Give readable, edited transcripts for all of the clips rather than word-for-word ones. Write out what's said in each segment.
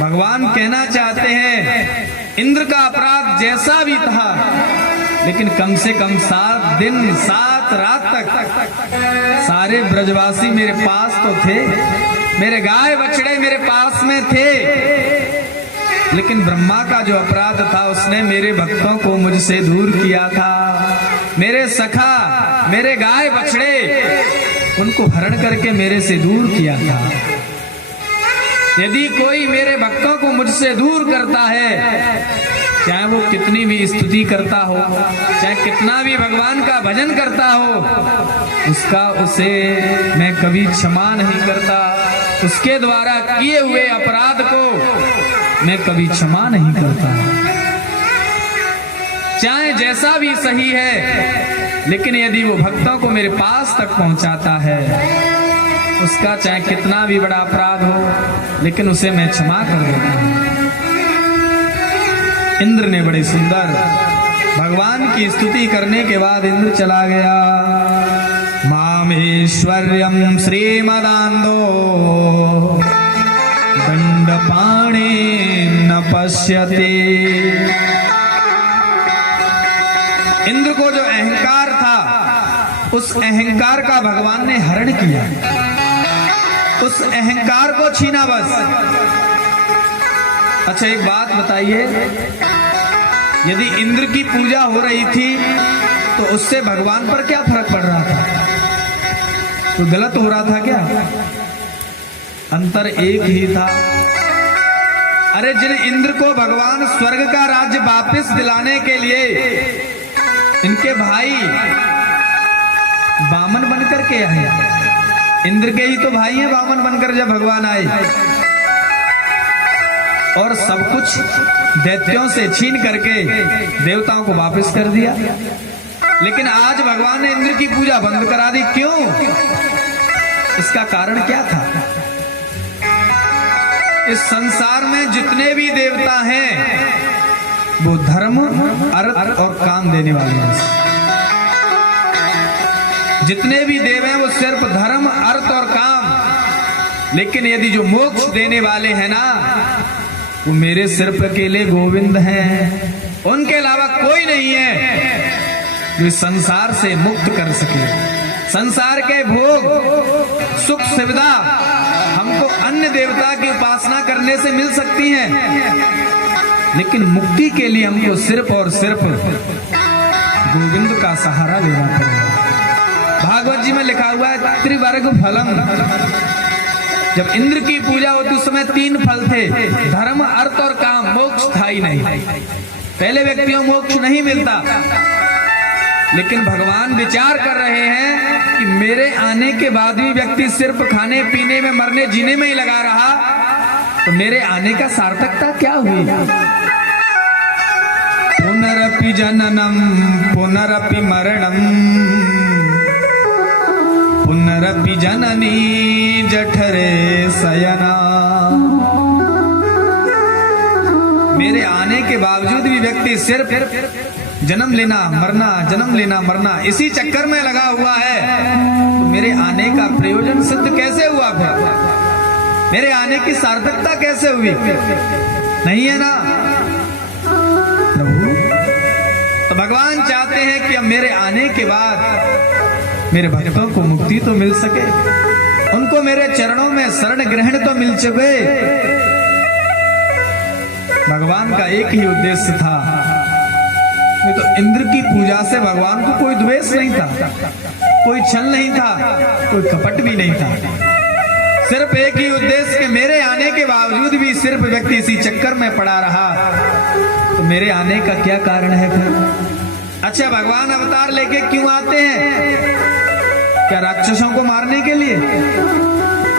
भगवान कहना चाहते हैं इंद्र का अपराध जैसा भी था, लेकिन कम से कम 7 दिन 7 रात तक सारे ब्रजवासी मेरे पास तो थे, मेरे गाय बछड़े मेरे पास में थे, लेकिन ब्रह्मा का जो अपराध था उसने मेरे भक्तों को मुझसे दूर किया था। मेरे सखा, मेरे गाय बछड़े, उनको हरण करके मेरे से दूर किया था। यदि कोई मेरे भक्तों को मुझसे दूर करता है, चाहे वो कितनी भी स्तुति करता हो, चाहे कितना भी भगवान का भजन करता हो, उसे मैं कभी क्षमा नहीं करता। उसके द्वारा किए हुए अपराध को मैं कभी क्षमा नहीं करता। चाहे जैसा भी सही है, लेकिन यदि वो भक्तों को मेरे पास तक पहुंचाता है, उसका चाहे कितना भी बड़ा अपराध हो, लेकिन उसे मैं क्षमा कर देता हूं। इंद्र ने बड़े सुंदर भगवान की स्तुति करने के बाद इंद्र चला गया। मामेश्वर्यम श्रीमदांदो दंडपाणे न पश्यते। इंद्र को जो अहंकार था, उस अहंकार का भगवान ने हरण किया, उस अहंकार को छीना बस। अच्छा एक बात बताइए, यदि इंद्र की पूजा हो रही थी तो उससे भगवान पर क्या फर्क पड़ रहा था? तो गलत हो रहा था क्या? अंतर एक ही था। अरे जिन इंद्र को भगवान स्वर्ग का राज्य वापस दिलाने के लिए इनके भाई वामन बनकर के आए, इंद्र के ही तो भाई हैं वामन बनकर जब भगवान आए, और सब कुछ दैत्यों से छीन करके देवताओं को वापस कर दिया। लेकिन आज भगवान ने इंद्र की पूजा बंद करा दी, क्यों? इसका कारण क्या था? इस संसार में जितने भी देवता हैं वो धर्म, अर्थ और काम देने वाले हैं। जितने भी देव हैं वो सिर्फ धर्म, अर्थ और काम। लेकिन यदि जो मोक्ष देने वाले हैं ना, वो मेरे सिर्फ अकेले गोविंद हैं। उनके अलावा कोई नहीं है जो इस संसार से मुक्त कर सके। संसार के भोग, सुख, सुविधा हमको अन्य देवता की उपासना करने से मिल सकती हैं, लेकिन मुक्ति के लिए हमको सिर्फ और सिर्फ गोविंद का सहारा लेना पड़ेगा। भागवत जी में लिखा हुआ है त्रिवर्ग फलम। जब इंद्र की पूजा होती उस समय 3 फल थे, धर्म, अर्थ और काम। मोक्ष था ही नहीं। पहले व्यक्तियों मोक्ष नहीं मिलता, लेकिन भगवान विचार कर रहे हैं कि मेरे आने के बाद भी व्यक्ति सिर्फ खाने पीने में, मरने जीने में ही लगा रहा, तो मेरे आने का सार्थकता क्या हुई? पुनरपि जननम पुनरपि मरणम पुनरपि जननी जठरे शयना। मेरे आने के बावजूद भी व्यक्ति सिर्फ जन्म लेना मरना, जन्म लेना मरना, इसी चक्कर में लगा हुआ है, तो मेरे आने का प्रयोजन सिद्ध कैसे हुआ? फिर मेरे आने की सार्थकता कैसे हुई? नहीं है ना प्रभु? तो भगवान चाहते हैं कि अब मेरे आने के बाद मेरे भक्तों को मुक्ति तो मिल सके, उनको मेरे चरणों में शरण ग्रहण तो मिल सके। भगवान का एक ही उद्देश्य था, नहीं तो इंद्र की पूजा से भगवान को कोई द्वेष नहीं था, कोई छल नहीं था, कोई कपट भी नहीं था। सिर्फ एक ही उद्देश्य कि मेरे आने के बावजूद भी सिर्फ व्यक्ति इसी चक्कर में पड़ा रहा, तो मेरे आने का क्या कारण है फिर? अच्छा, भगवान अवतार लेके क्यों आते हैं? क्या राक्षसों को मारने के लिए?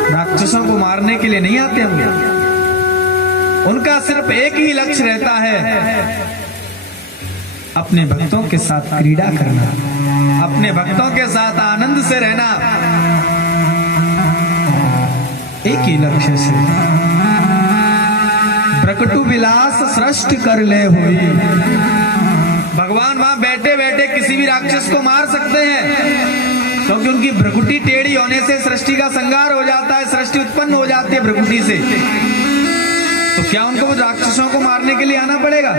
राक्षसों को मारने के लिए नहीं आते होंगे। उनका सिर्फ एक ही लक्ष्य रहता है, अपने भक्तों के साथ क्रीड़ा करना, अपने भक्तों के साथ आनंद से रहना, एक ही लक्ष्य से। प्रकटु विलास सृष्टि कर ले हुई। भगवान वहां बैठे बैठे किसी भी राक्षस को मार सकते हैं, क्योंकि उनकी भ्रकुटी टेढ़ी होने से सृष्टि का संहार हो जाता है, सृष्टि उत्पन्न हो जाती है भ्रकुटी से। तो तो क्या उनको वो राक्षसों को मारने के लिए आना पड़ेगा?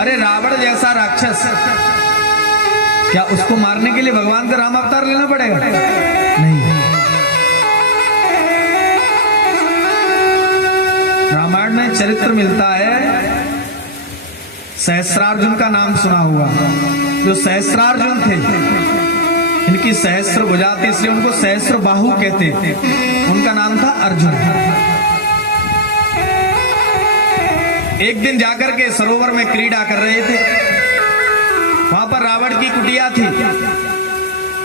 अरे रावण जैसा राक्षस, क्या उसको मारने के लिए भगवान का राम अवतार लेना पड़ेगा? नहीं। रामायण में चरित्र मिलता है, सहस्रार्जुन का नाम सुना हुआ। जो सहस्रार्जुन थे, इनकी सहस्र भुजा थी, इसलिए उनको सहस्र बाहु कहते थे। उनका नाम था अर्जुन। एक दिन जाकर के सरोवर में क्रीड़ा कर रहे थे। वहां पर रावण की कुटिया थी।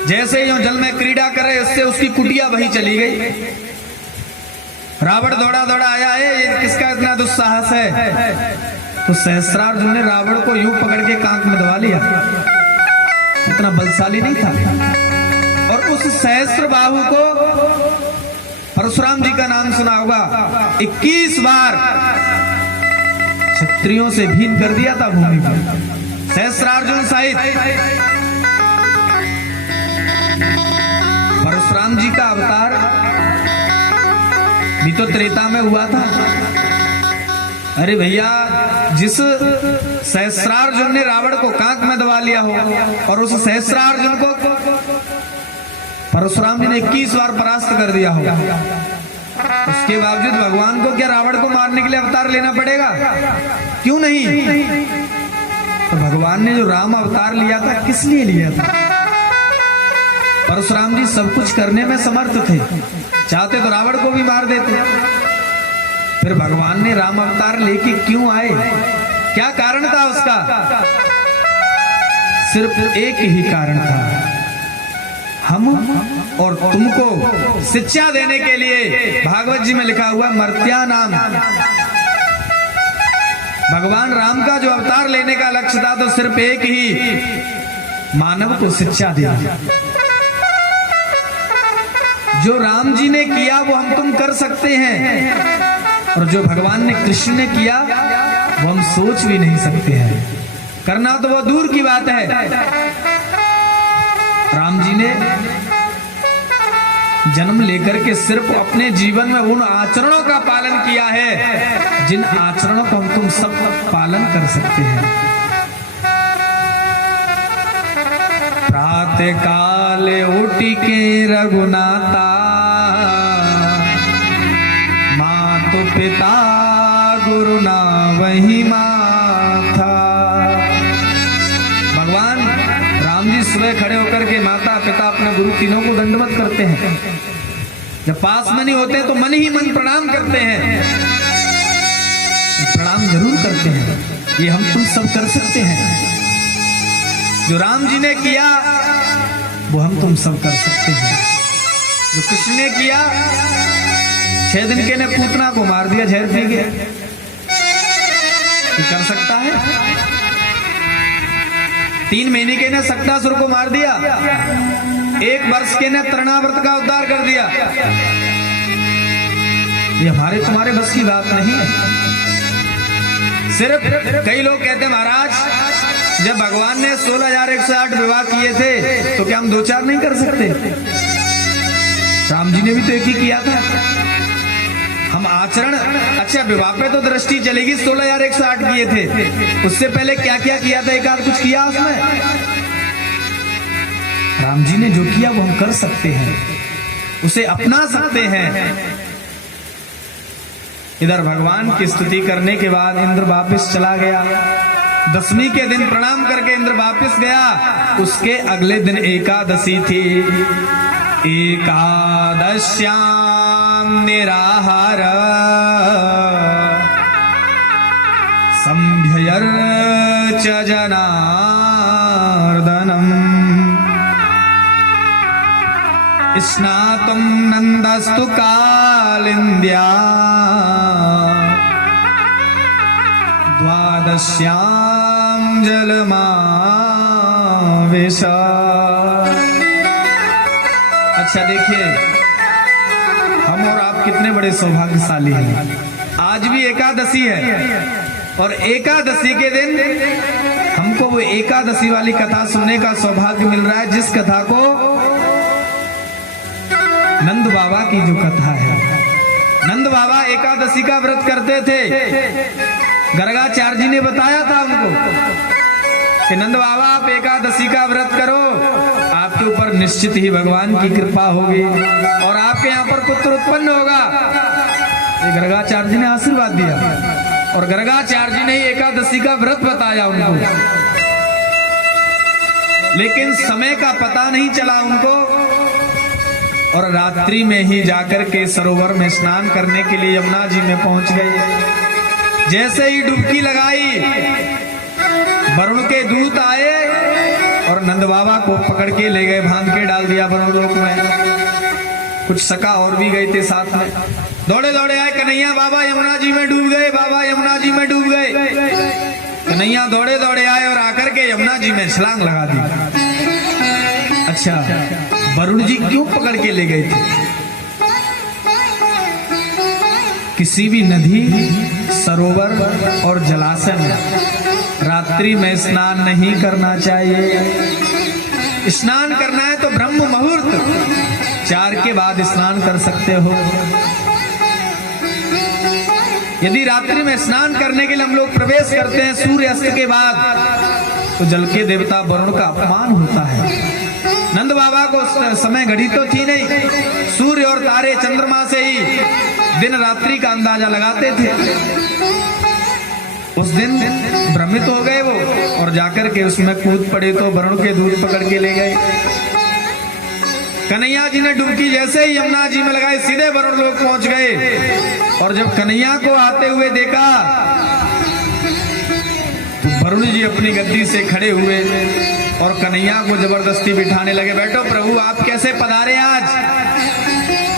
जैसे ही जल में क्रीड़ा कर रहे, उससे उसकी कुटिया वही चली गई। रावण दौड़ा दौड़ा आया है, ये किसका इतना दुस्साहस है? तो सहस्रार्जुन ने रावण को यूं पकड़ के कांख में दबा लिया। इतना बलशाली नहीं था। और उस सहस्र बाहु को, परशुराम जी का नाम सुना होगा, 21 बार क्षत्रियों से भीन कर दिया था भूमि पर, सहस्रार्जुन सहित। परशुराम जी का अवतार भी तो त्रेता में हुआ था। अरे भैया, जिस सहस्रार्जुन ने रावण को कांख में दबा लिया हो, और उस सहस्रार्जुन को परशुराम जी ने 21 बार परास्त कर दिया हो, उसके बावजूद भगवान को क्या रावण को मारने के लिए अवतार लेना पड़ेगा? क्यों नहीं? तो भगवान ने जो राम अवतार लिया था, किस लिए लिया था? परशुराम जी सब कुछ करने में समर्थ थे, चाहते तो रावण को भी मार देते। फिर भगवान ने राम अवतार लेके क्यों आए? क्या कारण था उसका? सिर्फ एक ही कारण था, हम और तुमको शिक्षा देने के लिए। भागवत जी में लिखा हुआ, मर्त्या नाम। भगवान राम का जो अवतार लेने का लक्ष्य था, तो सिर्फ एक ही, मानव को शिक्षा देना। जो राम जी ने किया वो हम तुम कर सकते हैं, और जो भगवान ने कृष्ण ने किया वो हम सोच भी नहीं सकते हैं। करना तो वो दूर की बात है। राम जी ने जन्म लेकर के सिर्फ अपने जीवन में उन आचरणों का पालन किया है, जिन आचरणों को हम तुम सब पालन कर सकते हैं। प्रातः काल उठी के रघुनाथा, मातु पिता गुरु ना वही माथा। भगवान राम जी सुबह खड़े होकर के माता पिता अपने गुरु तीनों को दंडवत करते हैं। जब पास में नहीं होते तो मन ही मन प्रणाम करते हैं। प्रणाम जरूर करते हैं, ये हम तुम सब कर सकते हैं। जो राम जी ने किया वो हम तुम सब कर सकते हैं। जो कृष्ण ने किया, 6 दिन के ने पूतना को मार दिया जहर पी के, कर सकता है। 3 महीने के ने सक्टासुर को मार दिया, 1 वर्ष के ने तृणावर्त का उद्धार कर दिया। ये हमारे तुम्हारे बस की बात नहीं है। सिर्फ कई लोग कहते हैं, महाराज जब भगवान ने 16,108 विवाह किए थे, तो क्या हम 2-4 नहीं कर सकते? राम जी ने भी तो एक ही किया था। हम आचरण, अच्छा विवाह पे तो दृष्टि चलेगी, 16,108 किए थे, उससे पहले क्या क्या किया था? एक आध कुछ किया उसमें? राम जी ने जो किया वो हम कर सकते हैं, उसे अपना सकते हैं। इधर भगवान की स्तुति करने के बाद इंद्र वापिस चला गया। 10वीं के दिन प्रणाम करके इंद्र वापिस गया। उसके अगले दिन एकादशी थी। एकादश्याम निराहार संभ्यर्च जनार्दनम स्नातुम नंदस्तु कालिंद्या द्वादश्याम जलमावेश। अच्छा देखिए, हम और आप कितने बड़े सौभाग्यशाली हैं। आज भी एकादशी है, और एकादशी के दिन हमको वो एकादशी वाली कथा सुनने का सौभाग्य मिल रहा है, जिस कथा को नंद बाबा की जो कथा है, नंद बाबा एकादशी का व्रत करते थे। गर्गाचार्य जी ने बताया था उनको कि नंद बाबा आप एकादशी का व्रत करो, आपके ऊपर निश्चित ही भगवान की कृपा होगी और आपके यहाँ पर पुत्र उत्पन्न होगा। ये गर्गाचार्य जी ने आशीर्वाद दिया और गर्गाचार्य जी ने ही एकादशी का व्रत बताया उनको। लेकिन समय का पता नहीं चला उनको और रात्रि में ही जाकर के सरोवर में स्नान करने के लिए यमुना जी में पहुंच गए। जैसे ही डुबकी लगाई, वरुण के दूत आए और नंद बाबा को पकड़ के ले गए, बांध के डाल दिया वरुण लोक में। कुछ सखा और भी गए थे साथ में, दौड़े दौड़े आए, कन्हैया बाबा यमुना जी में डूब गए, बाबा यमुना जी में डूब गए। कन्हैया दौड़े दौड़े आए और आकर के यमुना जी में छलांग लगा दी। अच्छा, वरुण जी क्यों पकड़ के ले गए थे? किसी भी नदी, सरोवर और जलाशय में रात्रि में स्नान नहीं करना चाहिए। स्नान करना है तो ब्रह्म मुहूर्त 4 के बाद स्नान कर सकते हो। यदि रात्रि में स्नान करने के लिए हम लोग प्रवेश करते हैं सूर्य अस्त के बाद, तो जल के देवता वरुण का अपमान होता है। नंद बाबा को समय घड़ी तो थी नहीं, सूर्य और तारे चंद्रमा से ही दिन रात्रि का अंदाजा लगाते थे। उस दिन भ्रमित हो गए वो और जाकर के उसमें कूद पड़े तो वरुण के दूत पकड़ के ले गए। कन्हैया जी ने डुबकी जैसे ही यमुना जी में लगाई, सीधे वरुण लोग पहुंच गए। और जब कन्हैया को आते हुए देखा तो वरुण जी अपनी गद्दी से खड़े हुए और कन्हैया को जबरदस्ती बिठाने लगे। बैठो प्रभु, आप कैसे पधारे आज,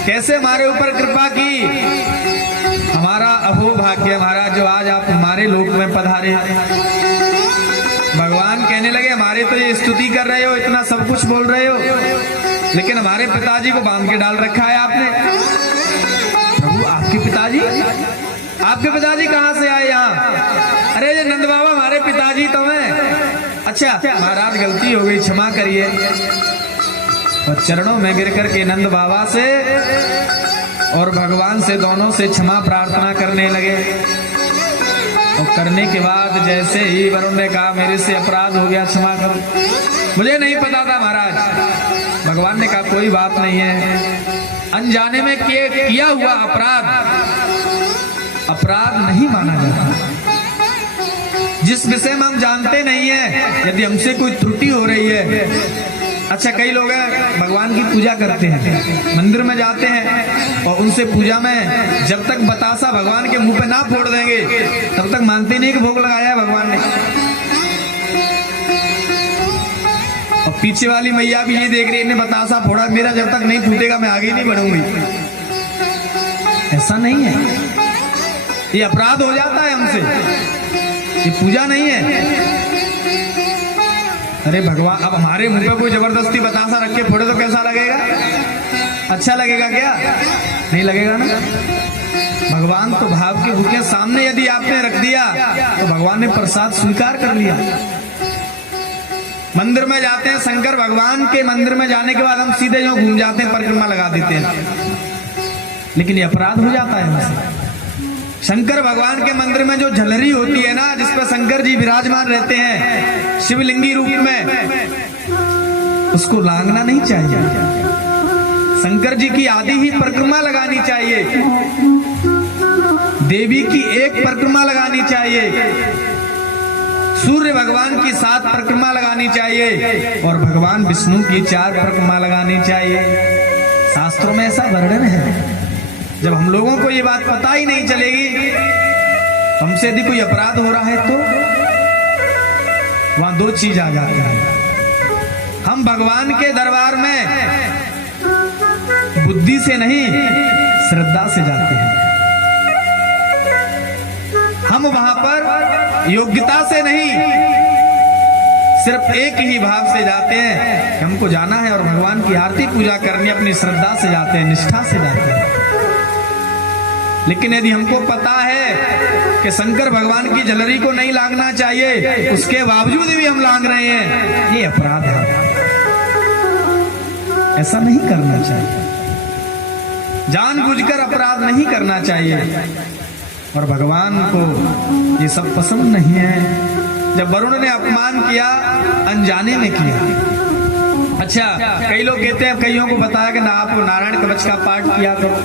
कैसे हमारे ऊपर कृपा की, हमारा अहो भाग्य महाराज जो आज आप हमारे लोक में पधारे। भगवान कहने लगे, हमारे तो ये स्तुति कर रहे हो, इतना सब कुछ बोल रहे हो, लेकिन हमारे पिताजी को बांध के डाल रखा है आपने। प्रभु, आपके पिताजी? आपके पिताजी कहाँ से आए यहाँ? अरे ये नंद बाबा हमारे पिताजी तो हैं। अच्छा महाराज, गलती हो गई, क्षमा करिए। और चरणों में गिर करके नंद बाबा से और भगवान से, दोनों से क्षमा प्रार्थना करने लगे। और करने के बाद जैसे ही वरुण ने कहा मेरे से अपराध हो गया, क्षमा करो, मुझे नहीं पता था महाराज। भगवान ने कहा कोई बात नहीं है, अनजाने में किया हुआ अपराध नहीं माना जाता। जिस विषय में हम जानते नहीं है, यदि हमसे कोई त्रुटि हो रही है। अच्छा, कई लोग हैं भगवान की पूजा करते हैं, मंदिर में जाते हैं और उनसे पूजा में जब तक बतासा भगवान के मुंह पे ना फोड़ देंगे तब तक मानते नहीं कि भोग लगाया है भगवान ने। और पीछे वाली मैया भी ये देख रही है, इन्हें बतासा फोड़ा, मेरा जब तक नहीं फूटेगा मैं आगे नहीं बढ़ूंगी। ऐसा नहीं है, ये अपराध हो जाता है हमसे, ये पूजा नहीं है। अरे भगवान, अब हमारे मुंह पे कोई जबरदस्ती बतासा रख के फोड़े तो कैसा लगेगा? अच्छा लगेगा क्या? नहीं लगेगा ना। भगवान तो भाव के भूखे सामने यदि आपने रख दिया तो भगवान ने प्रसाद स्वीकार कर लिया। मंदिर में जाते हैं, शंकर भगवान के मंदिर में जाने के बाद हम सीधे जो घूम जाते हैं, परिक्रमा लगा देते हैं, लेकिन ये अपराध हो जाता है हमसे। शंकर भगवान के मंदिर में जो झलरी होती है ना, जिसपे शंकर जी विराजमान रहते हैं शिवलिंगी रूप में, उसको लांघना नहीं चाहिए। शंकर जी की आधी ही परिक्रमा लगानी चाहिए, देवी की एक परिक्रमा लगानी चाहिए, सूर्य भगवान की 7 परिक्रमा लगानी चाहिए और भगवान विष्णु की 4 परिक्रमा लगानी चाहिए। शास्त्रों में ऐसा वर्णन है। जब हम लोगों को ये बात पता ही नहीं चलेगी, हमसे यदि कोई अपराध हो रहा है तो वहां 2 चीज आ जाती है। हम भगवान के दरबार में बुद्धि से नहीं, श्रद्धा से जाते हैं। हम वहां पर योग्यता से नहीं, सिर्फ एक ही भाव से जाते हैं कि हमको जाना है और भगवान की आरती पूजा करनी, अपनी श्रद्धा से जाते हैं, निष्ठा से जाते हैं। लेकिन यदि हमको पता है कि शंकर भगवान की झलरी को नहीं लांघना चाहिए, उसके बावजूद भी हम लांघ रहे हैं, ये अपराध है। ऐसा नहीं करना चाहिए। जानबूझकर अपराध नहीं करना चाहिए। और भगवान को ये सब पसंद नहीं है। जब वरुण ने अपमान किया, अनजाने में किया। अच्छा, कई लोग कहते हैं, कईयों को बताया कि ना आप नारायण कवच का पाठ किया करो,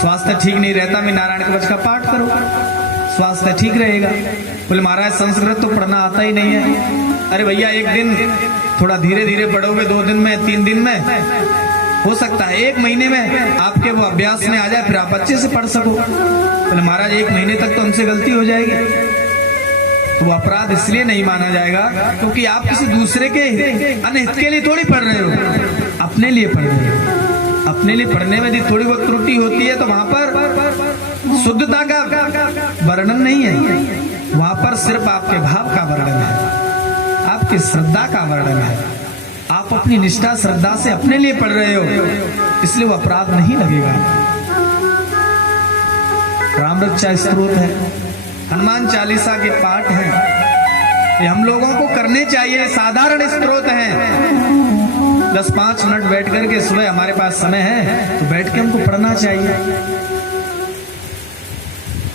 स्वास्थ्य ठीक नहीं रहता, मैं नारायण कवच का पाठ करो, स्वास्थ्य ठीक रहेगा। बोले महाराज संस्कृत तो पढ़ना आता ही नहीं है। अरे भैया, एक दिन थोड़ा धीरे धीरे पढ़ोगे, 2 दिन में, 3 दिन में, हो सकता है 1 महीने में आपके वो अभ्यास में आ जाए, फिर आप अच्छे से पढ़ सको। बोले महाराज 1 महीने तक तो हमसे गलती हो जाएगी। तो वो अपराध इसलिए नहीं माना जाएगा क्योंकि आप किसी दूसरे के अनहित के लिए थोड़ी पढ़ रहे हो, अपने लिए पढ़ रहे हो। अपने लिए पढ़ने में यदि थोड़ी बहुत त्रुटि होती है तो वहां पर शुद्धता का वर्णन नहीं है, वहां पर सिर्फ आपके भाव का वर्णन है, आपकी श्रद्धा का वर्णन है। आप अपनी निष्ठा श्रद्धा से अपने लिए पढ़ रहे हो, इसलिए वो अपराध नहीं लगेगा। राम रक्षा स्तोत्र है, हनुमान चालीसा के पाठ हैं, ये हम लोगों को करने चाहिए। साधारण स्तोत्र हैं, 10-5 मिनट बैठ करके, सुबह हमारे पास समय है तो बैठ के हमको पढ़ना चाहिए।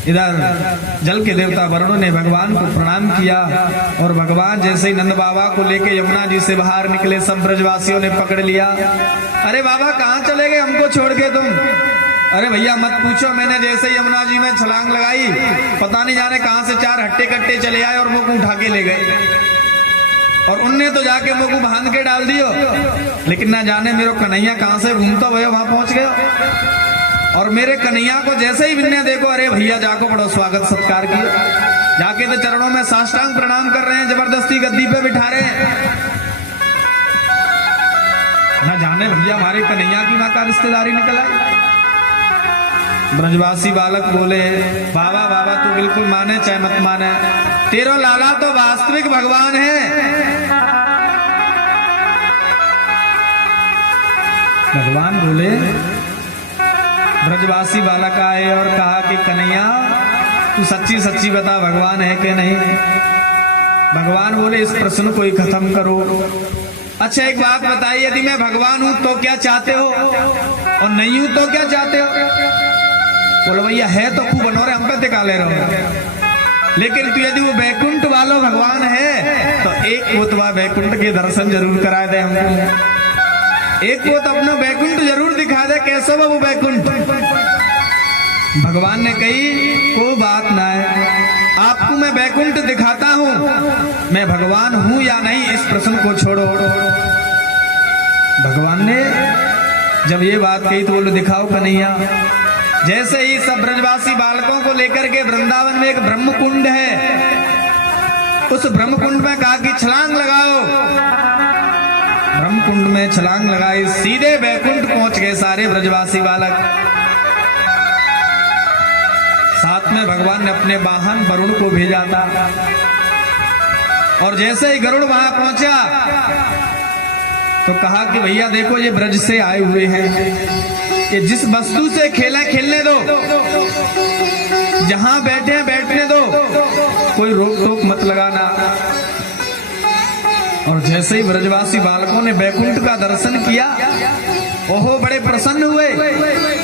इधर जल के देवता वरुण ने भगवान को प्रणाम किया और भगवान जैसे ही नंद बाबा को लेके यमुना जी से बाहर निकले, सब ब्रजवासियों ने पकड़ लिया। अरे बाबा कहाँ चले गए हमको छोड़ के तुम? अरे भैया मत पूछो, मैंने जैसे यमुना जी में छलांग लगाई, पता नहीं जाने कहां से 4 हट्टे कट्टे चले आए और मुझको उठा के ले गए। और उनने तो जाके मुझको बांध के डाल दियो, लेकिन ना जाने मेरे कन्हैया कहां से घूमता हुआ वहां पहुंच गए। और मेरे कन्हैया को जैसे ही बिन्ने देखो, अरे भैया जाको बड़ो स्वागत सत्कार किया, जाके तो चरणों में साष्टांग प्रणाम कर रहे हैं, जबरदस्ती गद्दी पे बिठा रहे हैं। ना जाने भैया हमारे कन्हैया की मां का रिश्तेदारी निकल आई। ब्रजवासी बालक बोले, बाबा बाबा तू बिल्कुल माने चाहे मत माने, तेरो लाला तो वास्तविक भगवान है। भगवान बोले, ब्रजवासी बालक आए और कहा कि कन्हैया तू सच्ची सच्ची बता, भगवान है कि नहीं? भगवान बोले, इस प्रश्न को ही खत्म करो। अच्छा एक बात बताइए, यदि मैं भगवान हूं तो क्या चाहते हो, और नहीं हूं तो क्या चाहते हो? बोलो भैया है तो खूब बनोरे हम पे दिखा ले रहे हो, लेकिन तू यदि वो बैकुंठ वाला भगवान है तो एक वो तो बैकुंठ के दर्शन जरूर करा दे हमको, एक वो तो अपना बैकुंठ जरूर दिखा दे, कैसा वो बैकुंठ? भगवान ने कही कोई बात ना है, आपको मैं बैकुंठ दिखाता हूं, मैं भगवान हूं या नहीं इस प्रश्न को छोड़ो। भगवान ने जब ये बात कही तो बोले, दिखाओ कन्हैया। जैसे ही सब ब्रजवासी बालकों को लेकर के वृंदावन में एक ब्रह्म कुंड है, उस ब्रह्म कुंड में कहा कि छलांग लगाओ। ब्रह्म कुंड में छलांग लगाई, सीधे बैकुंठ पहुंच गए सारे ब्रजवासी बालक। साथ में भगवान ने अपने वाहन वरुण को भेजा था, और जैसे ही गरुड़ वहां पहुंचा तो कहा कि भैया देखो ये ब्रज से आए हुए हैं, ये जिस वस्तु से खेलने दो, जहां बैठे बैठने दो, कोई रोक टोक मत लगाना। और जैसे ही ब्रजवासी बालकों ने बैकुंठ का दर्शन किया, ओहो बड़े प्रसन्न हुए,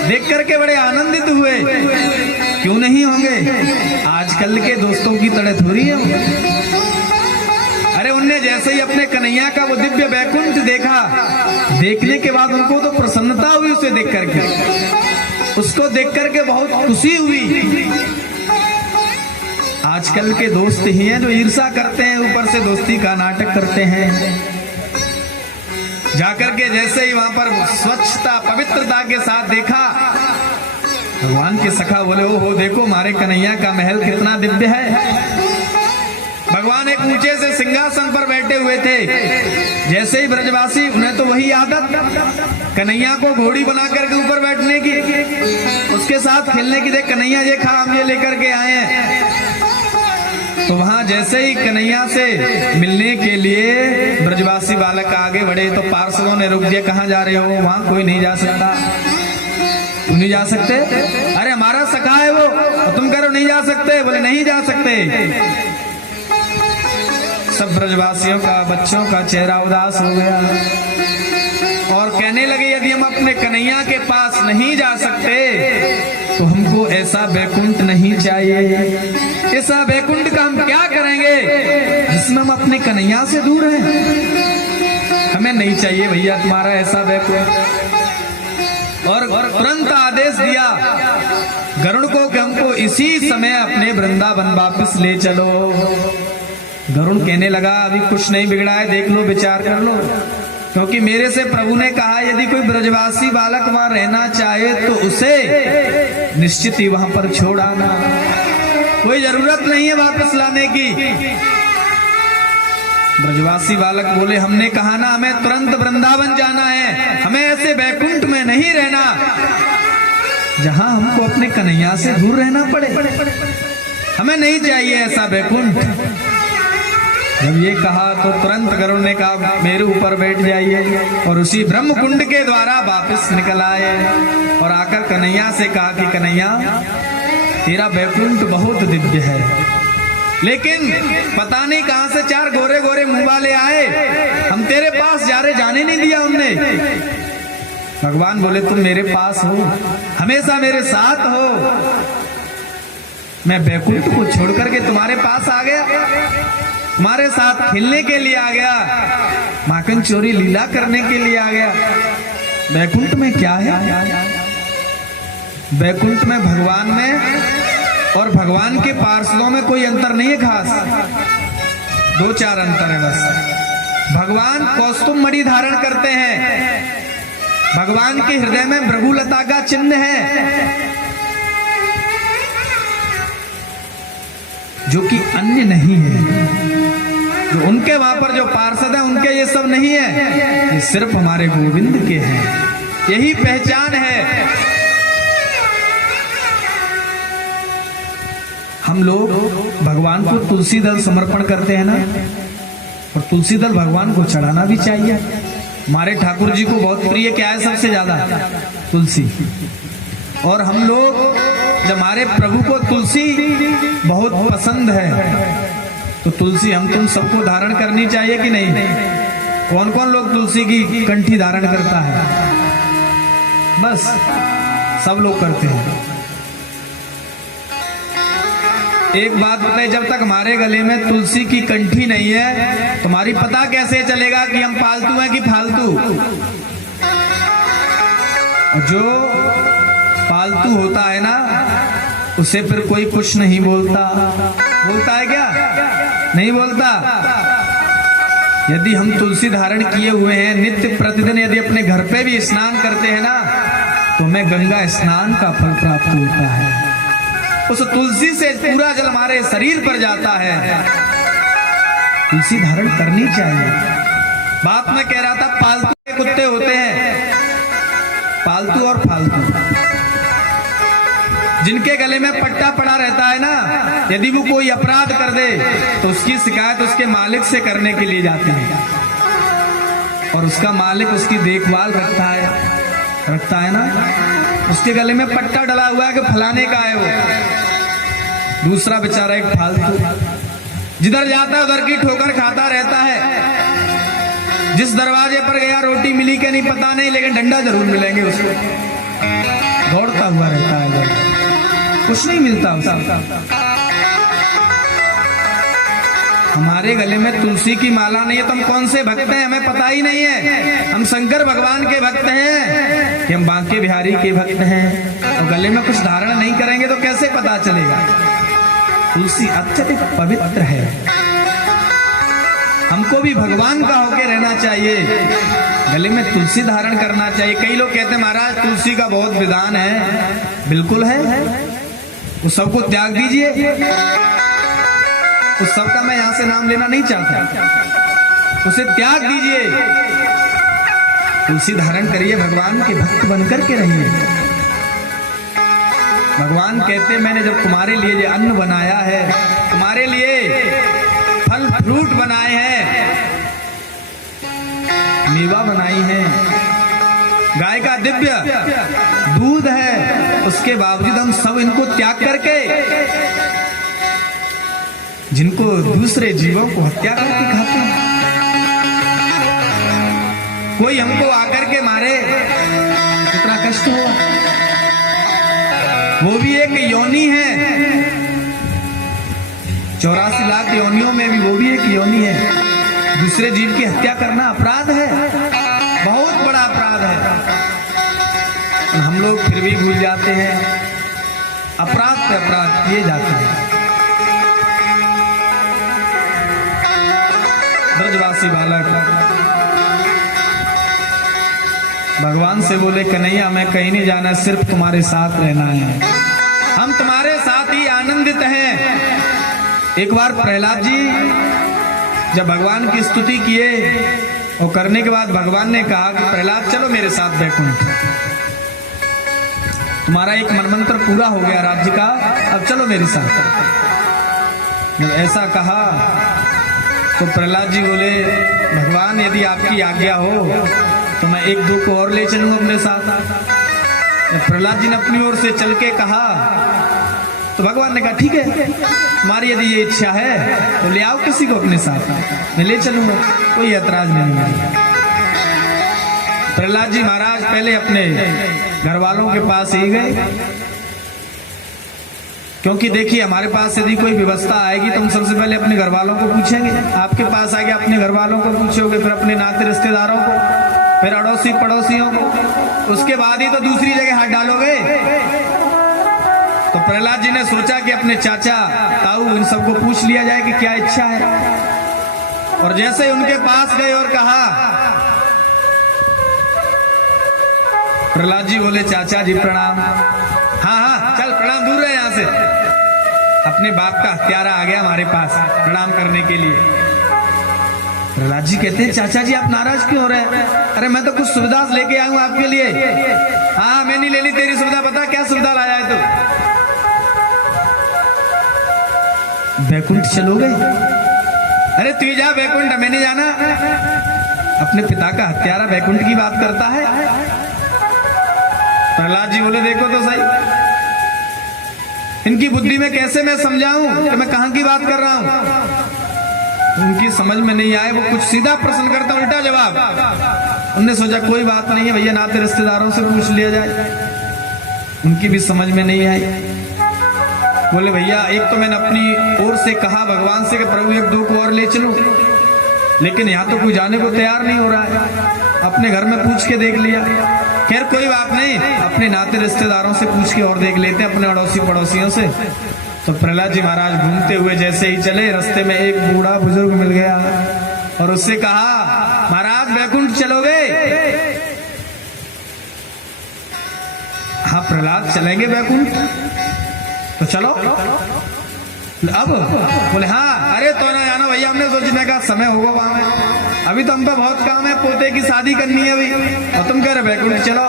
देख करके बड़े आनंदित हुए। क्यों नहीं होंगे, आजकल के दोस्तों की तरह थोड़ी है। अरे उनने जैसे ही अपने कन्हैया का वो दिव्य बैकुंठ देखा, देखने के बाद उनको तो प्रसन्नता हुई उसे देख करके, उसको देख करके बहुत खुशी हुई। आजकल के दोस्त ही हैं जो ईर्ष्या करते हैं, ऊपर से दोस्ती का नाटक करते हैं। जाकर के जैसे ही वहां पर स्वच्छता पवित्रता के साथ देखा, भगवान के सखा बोले, ओहो देखो हमारे कन्हैया का महल कितना दिव्य है। भगवान एक ऊंचे से सिंहासन पर बैठे हुए थे, जैसे ही ब्रजवासी, उन्हें तो वही आदत कन्हैया को घोड़ी बना करके ऊपर बैठने की, उसके साथ खेलने की। देख कन्हैया ये खा, हम ये लेकर के आए हैं। तो वहां जैसे ही कन्हैया से मिलने के लिए ब्रजवासी बालक आगे बढ़े तो पार्षदों ने रोक दिया, कहाँ जा रहे हो? वहां कोई नहीं जा सकता। तुम नहीं जा सकते? अरे हमारा सखा है वो, और तुम कह रहे हो नहीं जा सकते? बोले नहीं जा सकते। सब ब्रजवासियों का, बच्चों का चेहरा उदास हो गया। और कहने लगे यदि हम अपने कन्हैया के पास नहीं जा सकते तो हमको ऐसा बैकुंठ नहीं चाहिए। ऐसा बैकुंठ का हम क्या करेंगे जिसमें हम अपने कन्हैया से दूर हैं? हमें नहीं चाहिए भैया तुम्हारा ऐसा बैकुंठ। और तुरंत आदेश दिया गरुड़ को कि हमको इसी समय अपने वृंदावन वापस ले चलो। गरुड़ कहने लगा अभी कुछ नहीं बिगड़ा है, देख लो, विचार कर लो, क्योंकि मेरे से प्रभु ने कहा यदि कोई ब्रजवासी बालक वहां रहना चाहे तो उसे निश्चित ही वहां पर छोड़ आना, कोई जरूरत नहीं है वापस लाने की। ब्रजवासी बालक बोले हमने कहा ना हमें तुरंत वृंदावन जाना है, हमें ऐसे बैकुंठ में नहीं रहना जहां हमको अपने कन्हैया से दूर रहना पड़े, हमें नहीं चाहिए ऐसा बैकुंठ। जब ये कहा तो तुरंत गरुड़ ने कहा मेरे ऊपर बैठ जाइए, और उसी ब्रह्म कुंड के द्वारा वापस निकल आए और आकर कन्हैया से कहा कि कन्हैया तेरा बैकुंठ बहुत दिव्य है, लेकिन पता नहीं कहां से चार गोरे गोरे मुंह वाले आए, हम तेरे पास जाने नहीं दिया उनने। भगवान बोले तुम मेरे पास हो, हमेशा मेरे साथ हो, मैं बैकुंठ को छोड़ करके तुम्हारे पास आ गया, तुम्हारे साथ खेलने के लिए आ गया, माखन चोरी लीला करने के लिए आ गया। बैकुंठ में क्या है? बैकुंठ में भगवान में और भगवान के पार्षदों में कोई अंतर नहीं है खास, दो चार अंतर है बस। भगवान कौस्तुभ मणि धारण करते हैं, भगवान के हृदय में भृगुलता का चिन्ह है जो कि अन्य नहीं है, जो उनके वहां पर जो पार्षद है उनके ये सब नहीं है, ये सिर्फ हमारे गोविंद के हैं, यही पहचान है। हम लोग भगवान को तुलसी दल समर्पण करते हैं ना, और तुलसी दल भगवान को चढ़ाना भी चाहिए। हमारे ठाकुर जी को बहुत प्रिय क्या है सबसे ज्यादा? तुलसी। और हम लोग जब हमारे प्रभु को तुलसी बहुत पसंद है तो तुलसी हम तुम सबको धारण करनी चाहिए कि नहीं? कौन कौन लोग तुलसी की कंठी धारण करता है? बस सब लोग करते हैं। एक बात बताइए, जब तक हमारे गले में तुलसी की कंठी नहीं है तुम्हारी पता कैसे चलेगा कि हम पालतू हैं कि फालतू? जो पालतू होता है ना उसे फिर कोई कुछ नहीं बोलता, बोलता है क्या? नहीं बोलता। यदि हम तुलसी धारण किए हुए हैं, नित्य प्रतिदिन यदि अपने घर पे भी स्नान करते हैं ना तो हमें गंगा स्नान का फल प्राप्त होता है। उस तुलसी से पूरा जल हमारे शरीर पर जाता है। तुलसी धारण करनी चाहिए। बात मैं कह रहा था पालतू के कुत्ते होते हैं, पालतू और फालतू, जिनके गले में पट्टा पड़ा रहता है ना, यदि वो कोई अपराध कर दे तो उसकी शिकायत उसके मालिक से करने के लिए जाते हैं, और उसका मालिक उसकी देखभाल रखता है ना, उसके गले में पट्टा डला हुआ है कि फलाने का है वो। दूसरा बेचारा एक फालतू जिधर जाता है उधर की ठोकर खाता रहता है। जिस दरवाजे पर गया रोटी मिली कि नहीं पता नहीं, लेकिन डंडा जरूर मिलेंगे उसको, दौड़ता हुआ रहता है, कुछ नहीं मिलता उसका। हमारे गले में तुलसी की माला नहीं है तो हम कौन से भक्त हैं हमें पता ही नहीं है। हम शंकर भगवान के भक्त हैं कि हम बांके बिहारी के भक्त हैं, तो गले में कुछ धारण नहीं करेंगे तो कैसे पता चलेगा? तुलसी अत्यधिक पवित्र है, हमको भी भगवान का होके रहना चाहिए, गले में तुलसी धारण करना चाहिए। कई लोग कहते हैं महाराज तुलसी का बहुत विधान है, बिल्कुल है, वो सबको त्याग दीजिए। उस सबका मैं यहां से नाम लेना नहीं चाहता, उसे त्याग दीजिए, तुलसी धारण करिए, भगवान के भक्त बनकर के रहिए। भगवान कहते मैंने जब तुम्हारे लिए ये अन्न बनाया है, तुम्हारे लिए फल फ्रूट बनाए हैं, मेवा बनाई है, गाय का दिव्य दूध है, उसके बावजूद हम सब इनको त्याग करके जिनको दूसरे जीवों को हत्या करके खाते हैं। कोई हमको आकर के मारे कितना कष्ट हो। वो भी एक योनि है, 84 लाख योनियों में भी वो भी एक योनि है। दूसरे जीव की हत्या करना अपराध है, बहुत बड़ा अपराध है। हम लोग फिर भी भूल जाते हैं, अपराध पे अपराध किए जाते हैं। ब्रजवासी बालक भगवान से बोले, कन्हैया मैं कहीं नहीं जाना, सिर्फ तुम्हारे साथ रहना है, हम तुम्हारे साथ ही आनंदित हैं। एक बार प्रहलाद जी जब भगवान की स्तुति किए और करने के बाद भगवान ने कहा कि प्रहलाद चलो मेरे साथ बैकुंठ, तुम्हारा एक मनमंत्र पूरा हो गया राज्य का, अब चलो मेरे साथ। जब ऐसा कहा तो प्रहलाद जी बोले, भगवान यदि आपकी आज्ञा हो तो मैं एक दो को और ले चलूंगा अपने साथ। जब प्रहलाद जी ने अपनी ओर से चल के कहा तो भगवान ने कहा ठीक है, तुम्हारी यदि ये इच्छा है तो ले आओ किसी को अपने साथ, मैं ले चलूंगा, कोई ऐतराज नहीं है। प्रहलाद जी महाराज पहले अपने घर वालों के पास ही गए, क्योंकि देखिए हमारे पास यदि कोई व्यवस्था आएगी तो हम सबसे पहले अपने घर वालों को पूछेंगे। आपके पास आगे अपने घर वालों को पूछोगे, फिर अपने नाते रिश्तेदारों को, फिर अड़ोसी पड़ोसियों को, उसके बाद ही तो दूसरी जगह हाथ डालोगे। तो प्रहलाद जी ने सोचा कि अपने चाचा ताऊ इन सबको पूछ लिया जाए कि क्या इच्छा है। और जैसे उनके पास गए और कहा, प्रहलाद जी बोले, चाचा जी प्रणाम। हाँ हाँ चल प्रणाम, दूर है यहाँ से। अपने बाप का हत्यारा आ गया हमारे पास प्रणाम करने के लिए। प्रहलाद जी कहते हैं, चाचा जी आप नाराज क्यों हो रहे हैं? अरे मैं तो कुछ सुविधा लेके आया हूं आपके लिए। हाँ मैं नहीं लेनी तेरी सुविधा, बता क्या सुविधा लाया है तू? बैकुंठ चलोगे? अरे तू जा बैकुंठ, हमें नहीं जाना। अपने पिता का हत्यारा बैकुंठ की बात करता है। प्रहलाद जी बोले, देखो तो सही इनकी बुद्धि में कैसे मैं समझाऊं कि मैं कहां की बात कर रहा हूं। उनकी समझ में नहीं आए, वो कुछ सीधा प्रश्न करता उल्टा जवाब। उनने सोचा कोई बात नहीं है भैया, नाते रिश्तेदारों से पूछ लिया जाए। उनकी भी समझ में नहीं आई। बोले भैया एक तो मैंने अपनी ओर से कहा भगवान से कि प्रभु एक दो को और ले चलूं, लेकिन यहाँ तो कोई जाने को तैयार नहीं हो रहा है। अपने घर में पूछ के देख लिया, खैर कोई बात नहीं, अपने नाते रिश्तेदारों से पूछ के और देख लेते हैं, अपने अड़ोसी पड़ोसियों से। तो प्रहलाद जी महाराज घूमते हुए जैसे ही चले, रास्ते में एक बूढ़ा बुजुर्ग मिल गया और उससे कहा, महाराज बैकुंठ चलोगे? हाँ प्रहलाद चलेंगे बैकुंठ, तो चलो। अब बोले हाँ, अरे तो ना जाना भैया, हमने सोचने का समय होगा वहां में, अभी तो हम पे बहुत काम है, पोते की शादी करनी है अभी, और तुम कह रहे बैकुंठ चलो।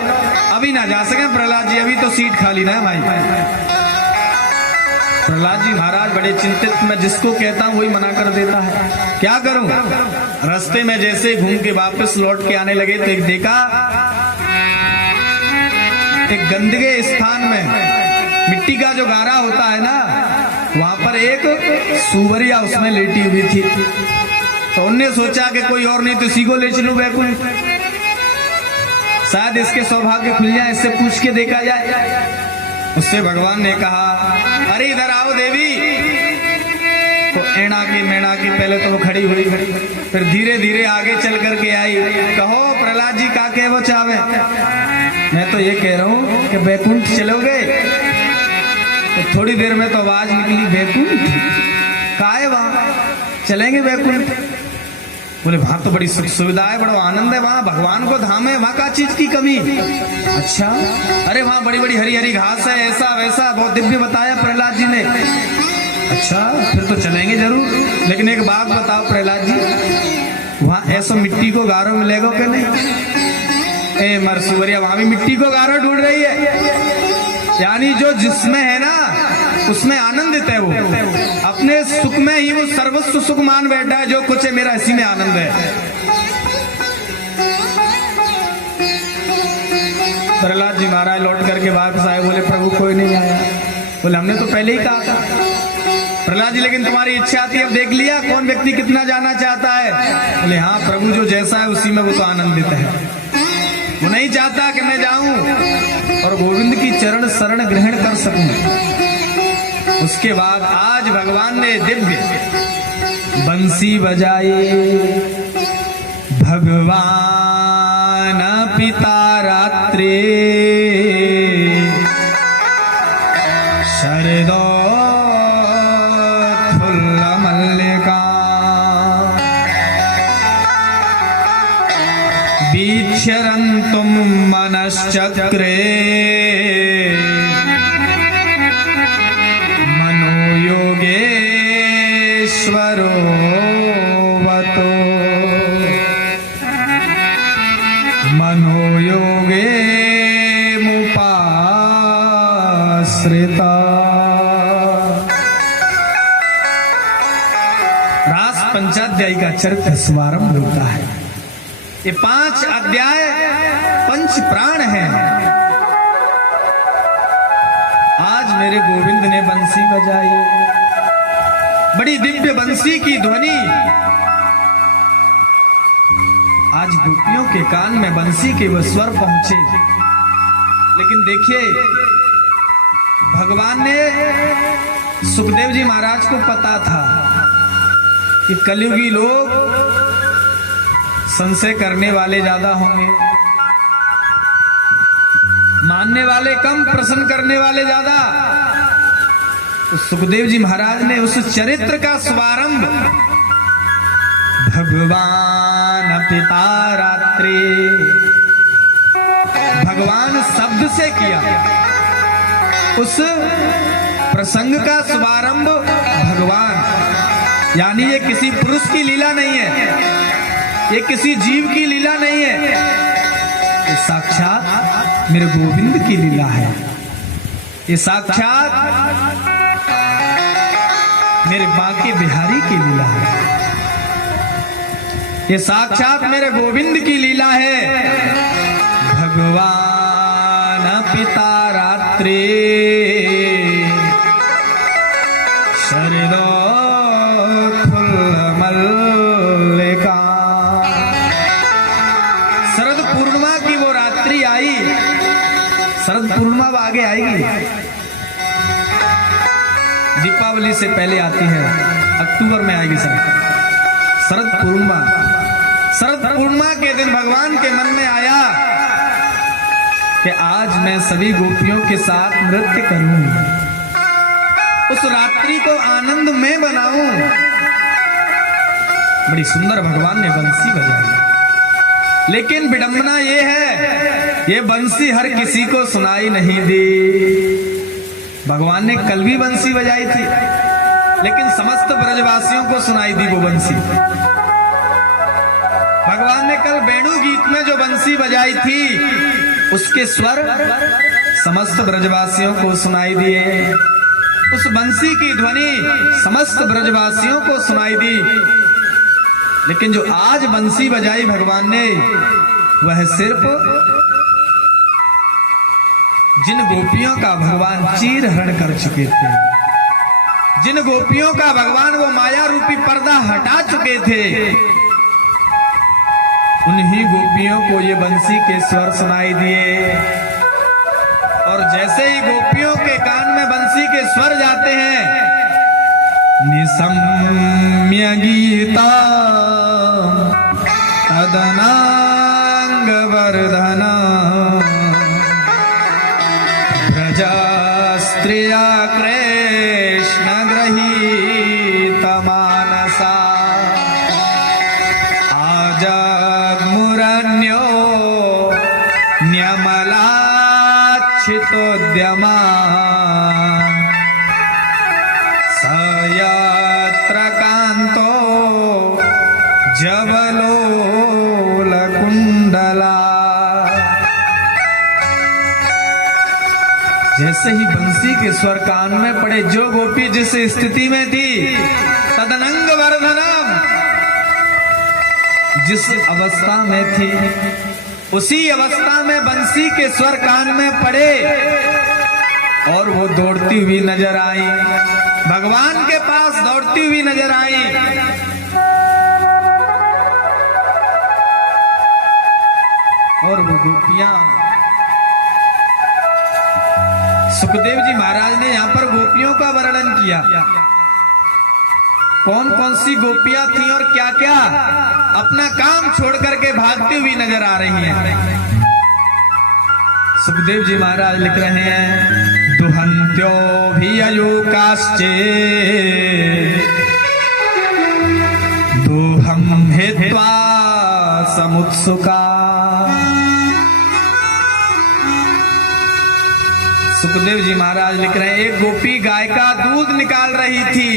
अभी ना जा सके प्रहलाद जी, अभी तो सीट खाली ना है भाई। प्रहलाद जी महाराज बड़े चिंतित, मैं जिसको कहता हूं वही मना कर देता है, क्या करूं। रास्ते में जैसे घूम के वापस लौट के आने लगे तो एक देखा, एक गंदगे स्थान में मिट्टी का जो गारा होता है ना, वहां पर एक सुवरिया उसमें लेटी हुई थी। तो उनने सोचा कि कोई और नहीं तो इसी को ले चलूं बैकुंठ, शायद इसके सौभाग्य खुल जाए, इससे पूछ के देखा जाए। उससे भगवान ने कहा, अरे इधर आओ देवी। तो एना की मैना की पहले तो वो खड़ी हुई, फिर धीरे धीरे आगे चल करके आई। कहो प्रहलाद जी का कह वो चाहे? मैं तो ये कह रहा हूं कि बैकुंठ चलोगे? तो थोड़ी देर में तो आवाज निकली, बैकुंठ का है वहां, चलेंगे बैकुंठ। बोले वहां तो बड़ी सुख सुविधा है, बड़ा आनंद है, वहां भगवान को धाम है, वहां का चीज की कमी? अच्छा, अरे वहां बड़ी बड़ी हरी हरी घास है, ऐसा वैसा बहुत दिव्य बताया प्रहलाद जी ने। अच्छा फिर तो चलेंगे जरूर, लेकिन एक बात बताओ प्रहलाद जी, वहां ऐसा मिट्टी को गारो मिलेगा कि नहीं? ए मरसुवरिया, वहां भी मिट्टी को गारो ढूंढ रही है। यानी जो जिसमें है ना उसमें आनंदित है, वो अपने सुख में ही वो सर्वस्व सुख मान बैठा है, जो कुछ है मेरा इसी में आनंद है। प्रहलाद जी महाराज लौट करके वापस आए, बोले प्रभु कोई नहीं आया। बोले हमने तो पहले ही कहा था। प्रहलाद जी लेकिन तुम्हारी इच्छा थी, अब देख लिया कौन व्यक्ति कितना जाना चाहता है। बोले हाँ प्रभु, जो जैसा है उसी में वो तो आनंदित है, वो नहीं चाहता कि मैं जाऊं और गोविंद की चरण शरण ग्रहण कर सकूं। उसके बाद आज भगवान ने दिव्य बंसी बजाई। भगवान पिता रात्रि शरदोत्फुल्ल मल्लिका वीक्षरन्तुं मनश्चक्रे मनोयोगेश्वरो वतो मनोयोगे मुपाश्रिता। रास पंचाध्यायी का चरित्र शुभारंभ होता है। ये 5 अध्याय पंच प्राण हैं। आज मेरे गोविंद ने बंसी बजाई, बड़ी दिव्य बंसी की ध्वनि आज गोपियों के कान में बंसी के वो स्वर पहुंचे। लेकिन देखिए भगवान ने सुखदेव जी महाराज को पता था कि कलयुगी लोग संशय करने वाले ज्यादा होंगे, मानने वाले कम, प्रसन्न करने वाले ज्यादा। तो सुखदेव जी महाराज ने उस चरित्र का शुभारंभ भगवान पिता रात्रि, भगवान शब्द से किया। उस प्रसंग का शुभारंभ भगवान, यानी ये किसी पुरुष की लीला नहीं है, ये किसी जीव की लीला नहीं है, ये साक्षात मेरे गोविंद की लीला है। ये साक्षात मेरे बांके बिहारी की लीला है। ये साक्षात मेरे गोविंद की लीला है। भगवान पिता रात्रि शरदोत्फुल्ल मल्लिका। शरद पूर्णिमा की वो रात्रि आई। शरद पूर्णिमा अब आगे आएगी, दीपावली से पहले आती है, अक्टूबर में आएगी शरद पूर्णिमा। शरद पूर्णिमा के दिन भगवान के मन में आया कि आज मैं सभी गोपियों के साथ नृत्य करूं, उस रात्रि को आनंद में बनाऊं। बड़ी सुंदर भगवान ने बंसी बजाई। लेकिन विडंबना ये है, ये बंसी हर किसी को सुनाई नहीं दी। भगवान ने कल भी बंसी बजाई थी, लेकिन समस्त ब्रजवासियों को सुनाई दी वो बंसी। भगवान ने कल वेणु गीत में जो बंसी बजाई थी, उसके स्वर समस्त ब्रजवासियों को सुनाई दिए। उस बंसी की ध्वनि समस्त ब्रजवासियों को सुनाई दी। लेकिन जो आज बंसी बजाई भगवान ने, वह सिर्फ जिन गोपियों का भगवान चीर हरण कर चुके थे, जिन गोपियों का भगवान वो माया रूपी पर्दा हटा चुके थे, उन्हीं गोपियों को ये बंसी के स्वर सुनाई दिए। और जैसे ही गोपियों के कान में बंसी के स्वर जाते हैं, निसम्य गीता तदनांग वर्धना ब्रजा स्त्रिया कृष्ण गृहीत मानसा आजग्मुरन्यो न्यमलाच्छितोद्यमा सयत्र कांतो जवलोलकुंडला। जैसे ही बंसी के स्वर कान में पड़े, जो गोपी जिस स्थिति में थी, तदनंग वर्धनम, जिस अवस्था में थी, उसी अवस्था में बंसी के स्वर कान में पड़े और वो दौड़ती हुई नजर आई। भगवान के पास दौड़ती हुई नजर आई। और वो गोपियां, सुखदेव जी महाराज ने यहाँ पर गोपियों का वर्णन किया, कौन कौन सी गोपियां थी और क्या क्या अपना काम छोड़ करके भागती हुई नजर आ रही हैं। सुखदेव जी महाराज लिख रहे हैं, दुहंत्यो भी अयोकाश्चे दुहम हित्वा समुत्सुका। सुखदेव जी महाराज लिख रहे हैं, एक गोपी गाय का दूध निकाल रही थी,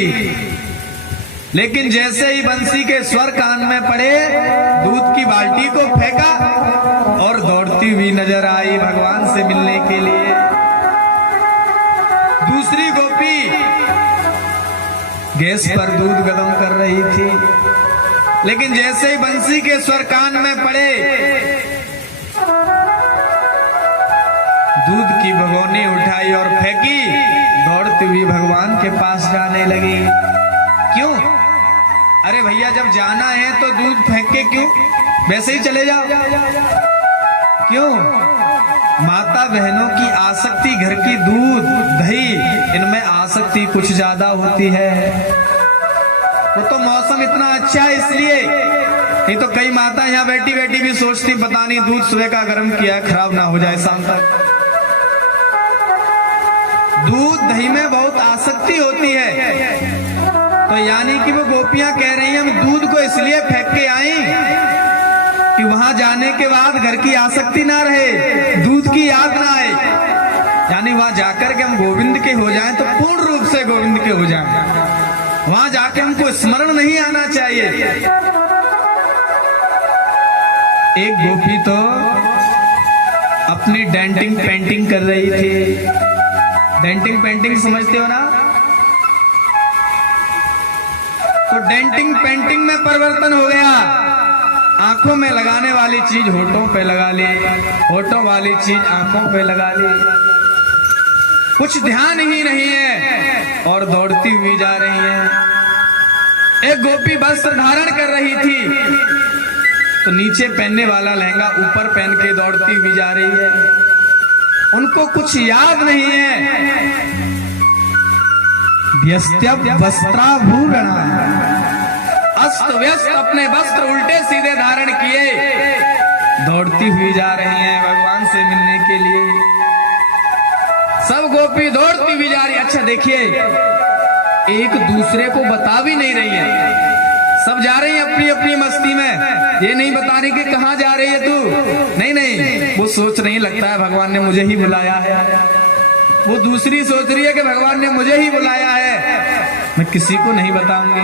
लेकिन जैसे ही बंसी के स्वर कान में पड़े दूध की बाल्टी को फेंका और दौड़ती हुई नजर आई भगवान से मिलने के लिए। दूसरी गोपी गैस पर दूध गरम कर रही थी, लेकिन जैसे ही बंसी के स्वर कान में पड़े दूध की भगोनी उठाई और फेंकी, दौड़ती हुई भगवान के पास जाने लगी। क्यों? अरे भैया, जब जाना है तो दूध फेंक के क्यों, वैसे ही चले जाओ। क्यों? माता बहनों की आसक्ति, घर की दूध दही, इनमें आसक्ति कुछ ज्यादा होती है। वो तो मौसम इतना अच्छा है इसलिए, नहीं तो कई माता यहाँ बैठी बैठी भी सोचती पता नहीं दूध सुबह का गर्म किया खराब ना हो जाए शाम तक। दूध दही में बहुत आसक्ति होती है। तो यानी कि वो गोपियां कह रही हैं, हम दूध को इसलिए फेंक के आई कि वहां जाने के बाद घर की आसक्ति ना रहे, दूध की याद ना आए। यानी वहां जाकर के हम गोविंद के हो जाएं तो पूर्ण रूप से गोविंद के हो जाएं। वहां जाके हमको स्मरण नहीं आना चाहिए। एक गोपी तो अपनी डेंटिंग पेंटिंग कर रही थी। डेंटिंग पेंटिंग समझते हो ना? तो डेंटिंग पेंटिंग में परिवर्तन हो गया। आंखों में लगाने वाली चीज होठों पे लगा ली, होठों वाली चीज आंखों पे लगा ली, कुछ ध्यान ही नहीं है और दौड़ती हुई जा रही है। एक गोपी वस्त्र धारण कर रही थी तो नीचे पहनने वाला लहंगा ऊपर पहन के दौड़ती हुई जा रही है। उनको कुछ याद नहीं है। वस्त्राभूषण, अस्त व्यस्त अपने वस्त्र उल्टे सीधे धारण किए दौड़ती हुई जा रही हैं भगवान से मिलने के लिए। सब गोपी दौड़ती हुई जा रही। अच्छा देखिए, एक दूसरे को बता भी नहीं रही है, सब जा रही है अपनी अपनी मस्ती में। ये नहीं बता रही कि कहाँ जा रही है तू, नहीं नहीं, वो सोच रही लगता है भगवान ने मुझे ही बुलाया है। वो दूसरी सोच रही है कि भगवान ने मुझे ही बुलाया है, मैं किसी को नहीं बताऊंगी।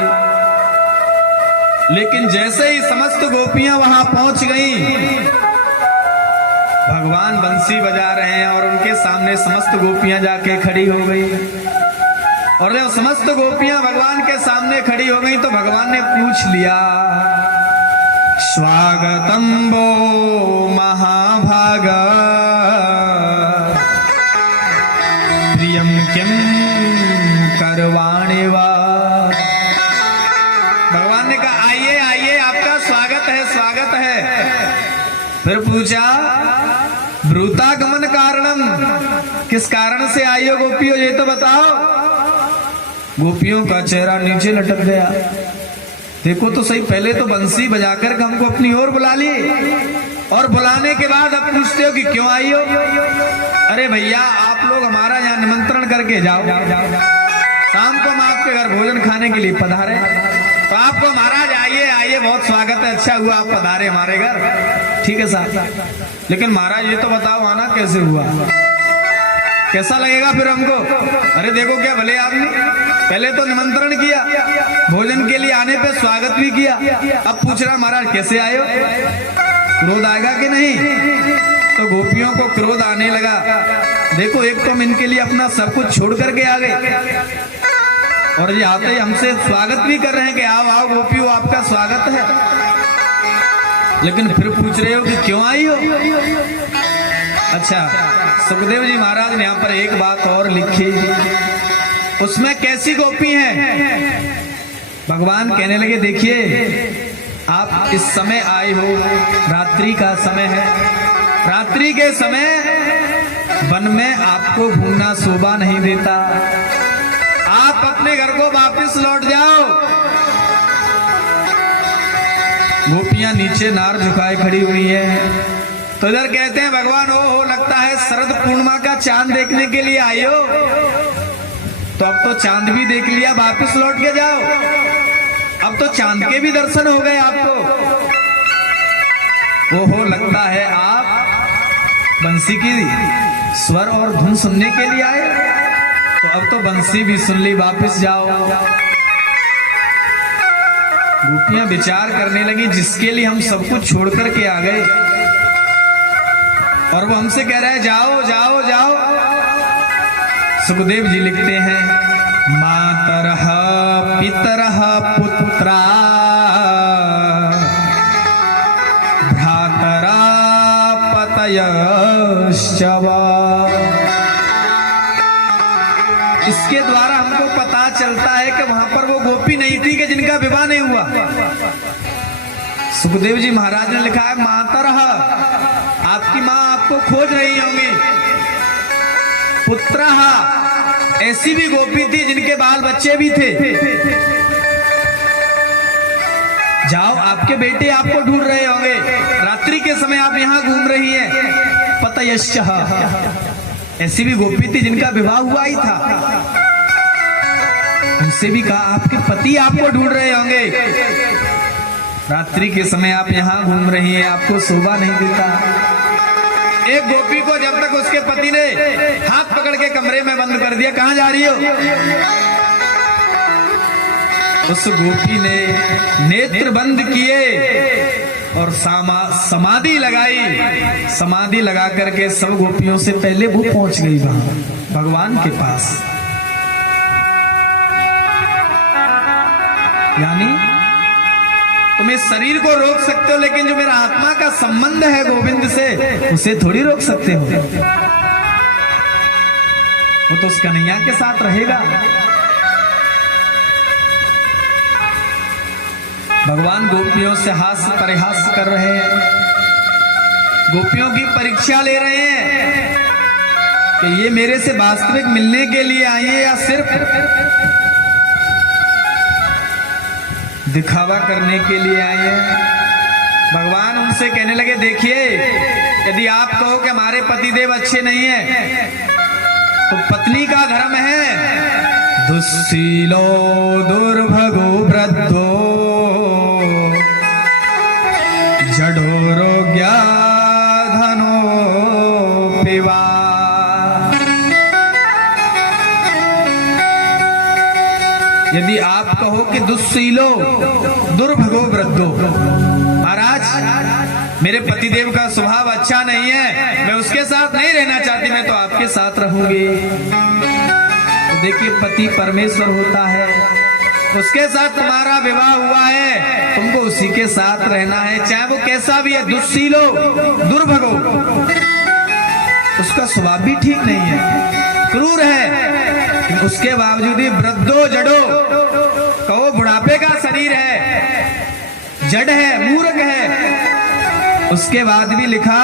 लेकिन जैसे ही समस्त गोपियां वहां पहुंच गईं, भगवान बंसी बजा रहे हैं और उनके सामने समस्त गोपियां जाके खड़ी हो गई। और जब समस्त गोपियां भगवान के सामने खड़ी हो गई तो भगवान ने पूछ लिया, स्वागतम वो महाभागा प्रियम किम करवाणे वा। भगवान ने कहा आइए आइए, आपका स्वागत है स्वागत है। फिर पूछा, ब्रूतागमन कारणम, किस कारण से आई हो गोपियों, ये तो बताओ। गोपियों का चेहरा नीचे लटक गया। देखो तो सही, पहले तो बंसी बजाकर हमको अपनी ओर बुला लिए और बुलाने के बाद अब पूछते हो कि क्यों आई हो। अरे भैया, आप लोग हमारा यहाँ निमंत्रण करके जाओ, शाम को हम आपके घर भोजन खाने के लिए पधारे, तो आपको महाराज आइए आइए बहुत स्वागत है, अच्छा हुआ आप पधारे हमारे घर। ठीक है साहब, लेकिन महाराज ये तो बताओ आना कैसे हुआ, कैसा लगेगा फिर हमको। अरे देखो क्या भले आदमी, पहले तो निमंत्रण किया, भोजन के लिए आने पे स्वागत भी किया, अब पूछ रहा महाराज कैसे आए हो, क्रोध आएगा कि नहीं। तो गोपियों को क्रोध आने लगा। देखो, एक तो हम इनके लिए अपना सब कुछ छोड़ करके आ गए और ये आते ही हमसे स्वागत भी कर रहे हैं कि आओ आओ गोपियों, आपका स्वागत है, लेकिन फिर पूछ रहे हो कि क्यों आई हो। अच्छा, सुखदेव जी महाराज ने यहाँ पर एक बात और लिखी, उसमें कैसी गोपी है? भगवान कहने लगे देखिए आप इस समय आए हो, रात्रि का समय है, रात्रि के समय वन में आपको घूमना शोभा नहीं देता, आप अपने घर को वापस लौट जाओ। गोपियां नीचे नार झुकाए खड़ी हुई है, तो इधर कहते हैं भगवान हो लगता है शरद पूर्णिमा का चांद देखने के लिए आए हो, तो अब तो चांद भी देख लिया, वापस लौट के जाओ, अब तो चांद के भी दर्शन हो गए आपको। हो लगता है आप बंसी की स्वर और धुन सुनने के लिए आए, तो अब तो बंसी भी सुन ली, वापस जाओ। गोपियां विचार करने लगी जिसके लिए हम सब कुछ छोड़ करके आ गए और वो हमसे कह रहा है जाओ जाओ जाओ। सुखदेव जी लिखते हैं मातरः पितरः पुत्रा भ्रातरा पतयश्च वा। इसके द्वारा हमको पता चलता है कि वहां पर वो गोपी नहीं थी कि जिनका विवाह नहीं हुआ। सुखदेव जी महाराज ने लिखा है मातरः, आपकी मां आपको खोज रही होंगी, पुत्रः, ऐसी भी गोपी थी जिनके बाल बच्चे भी थे, जाओ आपके बेटे आपको ढूंढ रहे होंगे, रात्रि के समय आप यहां घूम रही हैं। पतयश्च, ऐसी भी गोपी थी जिनका विवाह हुआ ही था, उनसे भी कहा आपके पति आपको ढूंढ रहे होंगे, रात्रि के समय आप यहां घूम रही हैं, आपको शोभा नहीं देता। एक गोपी को जब तक उसके पति ने हाथ पकड़ के कमरे में बंद कर दिया, कहां जा रही हो? उस गोपी ने नेत्र बंद किए और समाधि लगाई, समाधि लगा करके सब गोपियों से पहले वो पहुंच गई वहां भगवान के पास। यानी तुम इस शरीर को रोक सकते हो, लेकिन जो मेरा आत्मा का संबंध है गोविंद से, उसे थोड़ी रोक सकते हो। वो तो उस कन्हैया के साथ रहेगा। भगवान गोपियों से हास्य परिहास कर रहे हैं, गोपियों की परीक्षा ले रहे हैं कि ये मेरे से वास्तविक मिलने के लिए आई है या सिर्फ दिखावा करने के लिए आए हैं। भगवान उनसे कहने लगे देखिए यदि आप कहो कि हमारे पतिदेव अच्छे नहीं हैं, तो पत्नी का धर्म है दुस्सीलो दुर्भगो वृद्धो जडोरोग्या धनो पिवा। यदि आप कहो कि दुस्सीलो दुर्भगो वृद्धो, महाराज मेरे पतिदेव का स्वभाव अच्छा नहीं है, मैं उसके साथ नहीं रहना चाहती, मैं तो आपके साथ रहूंगी। तो देखिए पति परमेश्वर होता है, उसके साथ तुम्हारा विवाह हुआ है, तुमको उसी के साथ रहना है, चाहे वो कैसा भी है, दुस्सीलो दुर्भगो, उसका स्वभाव भी ठीक नहीं है, क्रूर है, उसके बावजूद ही वृद्धो जड़ो, कहो बुढ़ापे का शरीर है, जड़ है, मूर्ख है, उसके बाद भी लिखा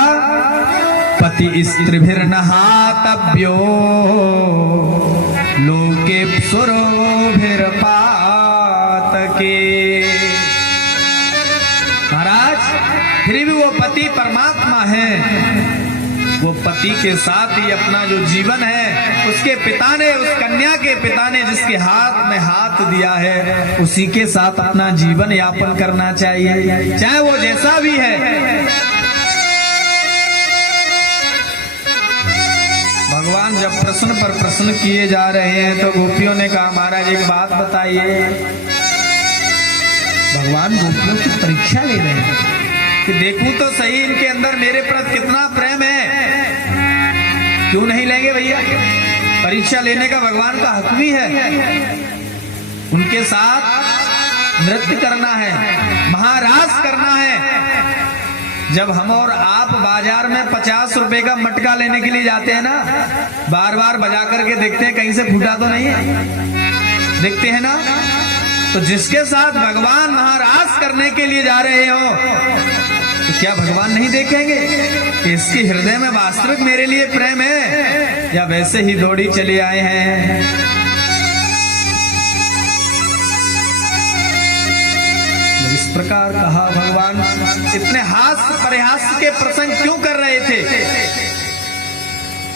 पति स्त्रीभिर्नहातव्यो लोके सुरोभिर्पातके। महाराज फिर भी वो पति परमात्मा है, वो पति के साथ ही अपना जो जीवन है, उसके पिता ने, उस कन्या के पिता ने जिसके हाथ में हाथ दिया है, उसी के साथ अपना जीवन यापन करना चाहिए, चाहे वो जैसा भी है। भगवान जब प्रश्न पर प्रश्न किए जा रहे हैं तो गोपियों ने कहा महाराज एक बात बताइए। भगवान गोपियों की परीक्षा ले रहे हैं कि देखूं तो सही इनके अंदर मेरे प्रति कितना प्रेम है। क्यों नहीं लेंगे भैया, परीक्षा लेने का भगवान का हक भी है। उनके साथ नृत्य करना है, महारास करना है। जब हम और आप बाजार में 50 रुपए का मटका लेने के लिए जाते हैं ना, बार बार बजा करके देखते हैं कहीं से फूटा तो नहीं है, देखते हैं ना। तो जिसके साथ भगवान महाराज करने के लिए जा रहे हो, तो क्या भगवान नहीं देखेंगे कि इसके हृदय में वास्तविक मेरे लिए प्रेम है, या वैसे ही दौड़ी चले आए हैं। इस प्रकार कहा भगवान। इतने हास्य परिहास्य के प्रसंग क्यों कर रहे थे?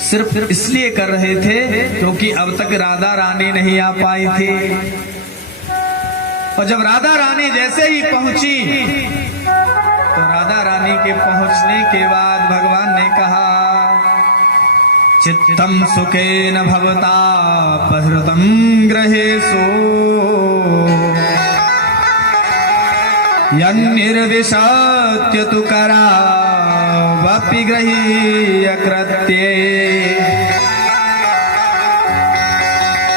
सिर्फ इसलिए कर रहे थे क्योंकि अब तक राधा रानी नहीं आ पाई थी, और जब राधा रानी जैसे ही पहुंची, तो राधा रानी के पहुंचने के बाद भगवान ने कहा, चित्तम सुखेन भवता पहृतम गृहेषु यन्निर्विशत्य तु करावपि गृह्य कृत्ये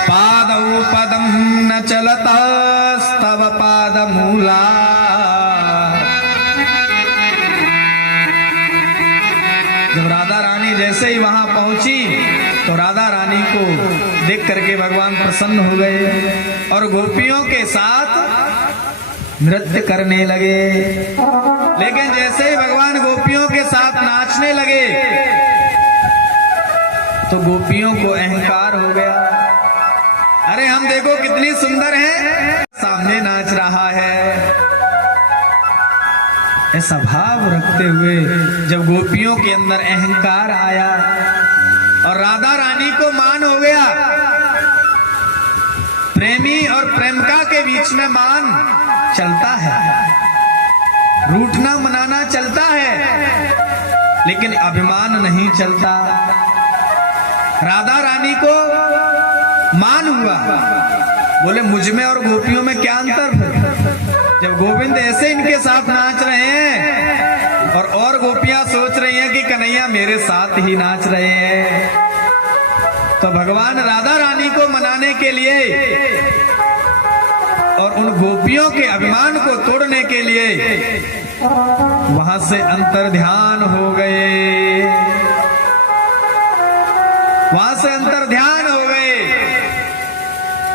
पादौ पदं न चलतस्तव पादमूला। जब राधा रानी जैसे ही वहां पहुंची, तो राधा रानी को देख करके भगवान प्रसन्न हो गए और गोपियों के साथ नृत्य करने लगे। लेकिन जैसे ही भगवान गोपियों के साथ नाचने लगे, तो गोपियों को अहंकार हो गया। अरे हम देखो कितनी सुंदर है, सामने नाच रहा है। ऐसा भाव रखते हुए जब गोपियों के अंदर अहंकार आया और राधा रानी को मान हो गया, प्रेमी और प्रेमिका के बीच में मान चलता है, रूठना मनाना चलता है, लेकिन अभिमान नहीं चलता। राधा रानी को मान हुआ, बोले मुझ में और गोपियों में क्या अंतर है? जब गोविंद ऐसे इनके साथ नाच रहे हैं और गोपियां सोच रही हैं कि कन्हैया मेरे साथ ही नाच रहे हैं, तो भगवान राधा रानी को मनाने के लिए और उन गोपियों के अभिमान को तोड़ने के लिए वहां से अंतर्ध्यान हो गए, वहां से अंतर्ध्यान हो गए।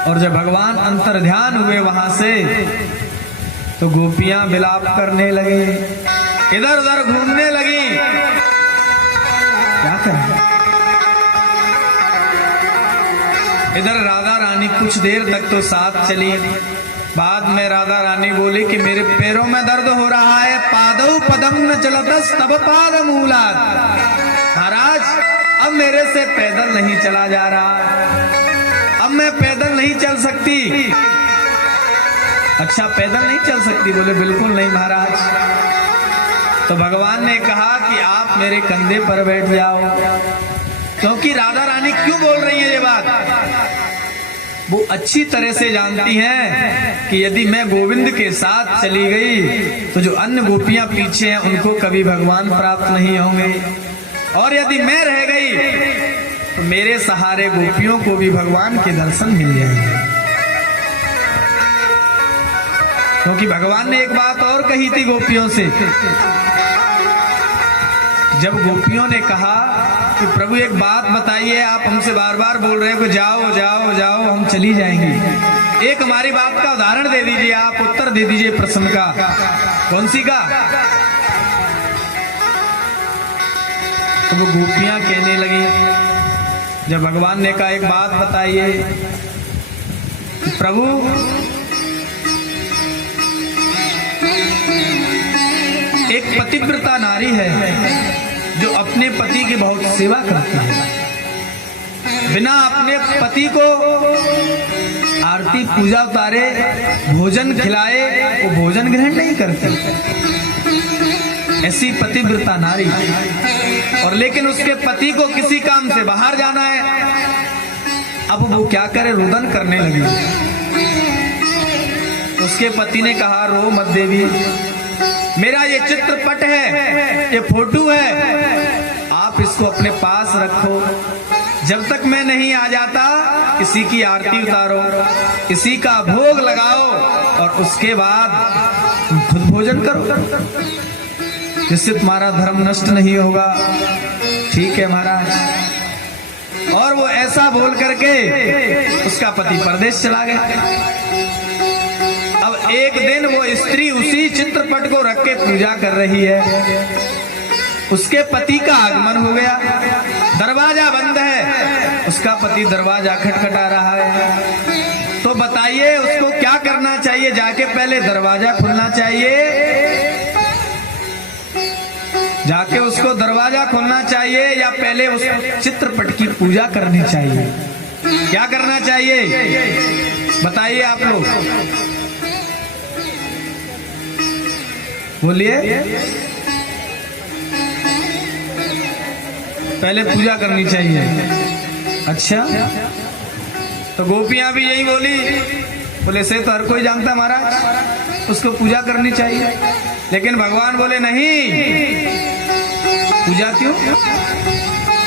और जब भगवान अंतर्ध्यान हुए वहां से, तो गोपियां विलाप करने लगी, इधर उधर घूमने लगी। क्या करें? इधर राधा रानी कुछ देर तक तो साथ चली, बाद में राधा रानी बोली कि मेरे पैरों में दर्द हो रहा है, पादौ पदम न चलतस तब पादमूलात्। महाराज अब मेरे से पैदल नहीं चला जा रहा, अब मैं पैदल नहीं चल सकती। अच्छा पैदल नहीं चल सकती? बोले बिल्कुल नहीं महाराज। तो भगवान ने कहा कि आप मेरे कंधे पर बैठ जाओ। क्योंकि राधा रानी क्यों बोल रही है ये बात? वो अच्छी तरह से जानती हैं कि यदि मैं गोविंद के साथ चली गई, तो जो अन्य गोपियां पीछे हैं उनको कभी भगवान प्राप्त नहीं होंगे, और यदि मैं रह गई तो मेरे सहारे गोपियों को भी भगवान के दर्शन मिल जाएंगे। क्योंकि भगवान ने एक बात और कही थी गोपियों से। जब गोपियों ने कहा कि प्रभु एक बात बताइए, आप हमसे बार बार बोल रहे हैं कि जाओ जाओ जाओ, हम चली जाएंगी, एक हमारी बात का उदाहरण दे दीजिए, आप उत्तर दे दीजिए प्रश्न का। कौन सी का? तो वो गोपियां कहने लगी, जब भगवान ने कहा एक बात बताइए प्रभु, एक पतिव्रता नारी है जो अपने पति की बहुत सेवा करती है, बिना अपने पति को आरती पूजा उतारे भोजन खिलाए वो भोजन ग्रहण नहीं करती। ऐसी पतिव्रता नारी, और लेकिन उसके पति को किसी काम से बाहर जाना है, अब वो क्या करे, रुदन करने लगी। उसके पति ने कहा रो मत देवी, मेरा ये चित्रपट है, ये फोटो है, आप इसको अपने पास रखो, जब तक मैं नहीं आ जाता इसी की आरती उतारो, इसी का भोग लगाओ और उसके बाद खुद भोजन करो। जिससे तुम्हारा धर्म नष्ट नहीं होगा। ठीक है महाराज। और वो ऐसा बोल करके उसका पति परदेश चला गया। अब एक दिन वो स्त्री उसी चित्रपट को रख के पूजा कर रही है। उसके पति का आगमन हो गया, दरवाजा बंद है, उसका पति दरवाजा खटखटा रहा है। तो बताइए उसको क्या करना चाहिए? जाके पहले दरवाजा खोलना चाहिए, जाके उसको दरवाजा खोलना चाहिए, या पहले उस चित्रपट की पूजा करनी चाहिए? क्या करना चाहिए बताइए आप लोग, बोलिए। पहले पूजा करनी चाहिए। अच्छा, तो गोपियां भी यही बोली, बोले से तो हर कोई जानता महाराज, उसको पूजा करनी चाहिए। लेकिन भगवान बोले नहीं, पूजा क्यों?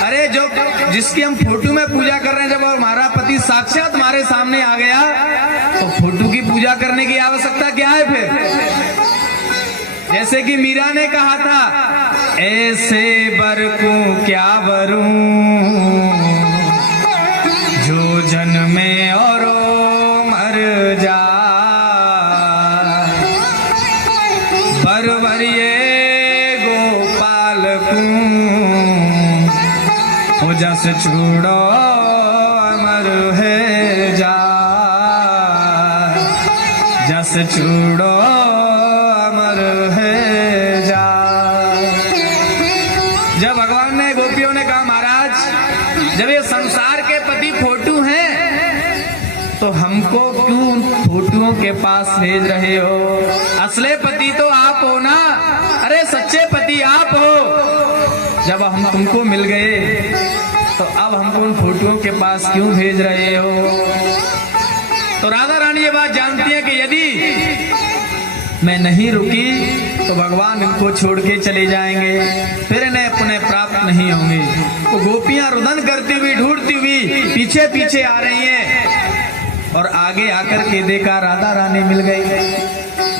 अरे जो जिसकी हम फोटो में पूजा कर रहे हैं, जब हमारा पति साक्षात हमारे सामने आ गया तो फोटो की पूजा करने की आवश्यकता क्या है फिर? जैसे कि मीरा ने कहा था, ऐसे बर को क्या वरूं जो जन्मे और मर जा, बर भरिए गोपाल को हो जस छूड़ो अमर है जा, जस छूड़ो अमर है जा। जब भगवान ने गोपियों ने कहा महाराज जब ये संसार के पति फोटो हैं तो हमको क्यों फोटुओं के पास भेज रहे हो? असली पति तो आप हो ना, अरे सच्चे पति आप हो। जब हम तुमको मिल गए तो अब हमको उन फोटुओं के पास क्यों भेज रहे हो? तो राधा रानी ये बात जानती है कि यदि मैं नहीं रुकी तो भगवान इनको छोड़ के चले जाएंगे, फिर इन्हें पुनः प्राप्त नहीं होंगे। तो गोपियां रुदन करती हुई ढूंढती हुई पीछे पीछे आ रही हैं और आगे आकर के देखा राधा रानी मिल गई।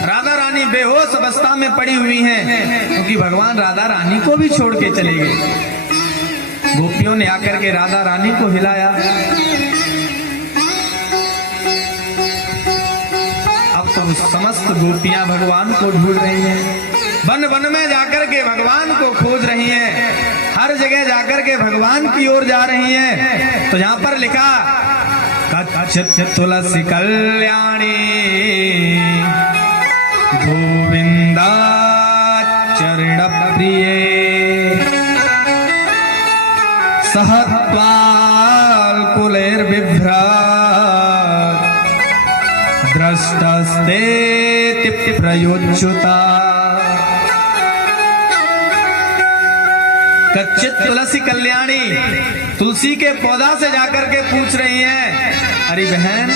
राधा रानी बेहोश अवस्था में पड़ी हुई हैं क्योंकि भगवान राधा रानी को भी छोड़ के चले गए। गोपियों ने आकर के राधा रानी को हिलाया। तो समस्त गोपियां भगवान को ढूंढ रही हैं, वन वन में जाकर के भगवान को खोज रही हैं, हर जगह जाकर के भगवान की ओर जा रही हैं। तो यहाँ पर लिखा कच्चित् तुलसी कल्याणी गोविंदा चरण प्रिय सहत्वाल कुलैर्बिभ्रा द्रष्टस्ते प्रयोज्युता। कच्चित तुलसी कल्याणी, तुलसी के पौधा से जाकर के पूछ रही हैं, अरे बहन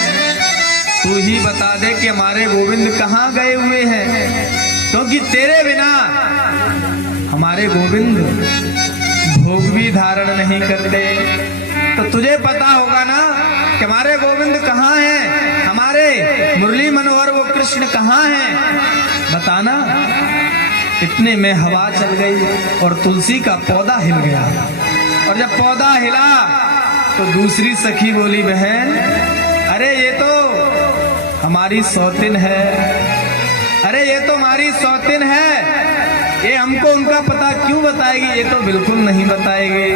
तू ही बता दे कि हमारे गोविंद कहाँ गए हुए हैं, क्योंकि तेरे बिना हमारे गोविंद भोग भी धारण नहीं करते। तो तुझे पता होगा ना कि हमारे गोविंद कहाँ हैं, हमारे मुरली मनोहर वो कृष्ण कहाँ हैं, बताना। इतने में हवा चल गई और तुलसी का पौधा हिल गया। और जब पौधा हिला तो दूसरी सखी बोली, बहन अरे ये तो हमारी सौतिन है, अरे ये तो हमारी सौतिन है, ये हमको उनका पता क्यों बताएगी? ये तो बिल्कुल नहीं बताएगी।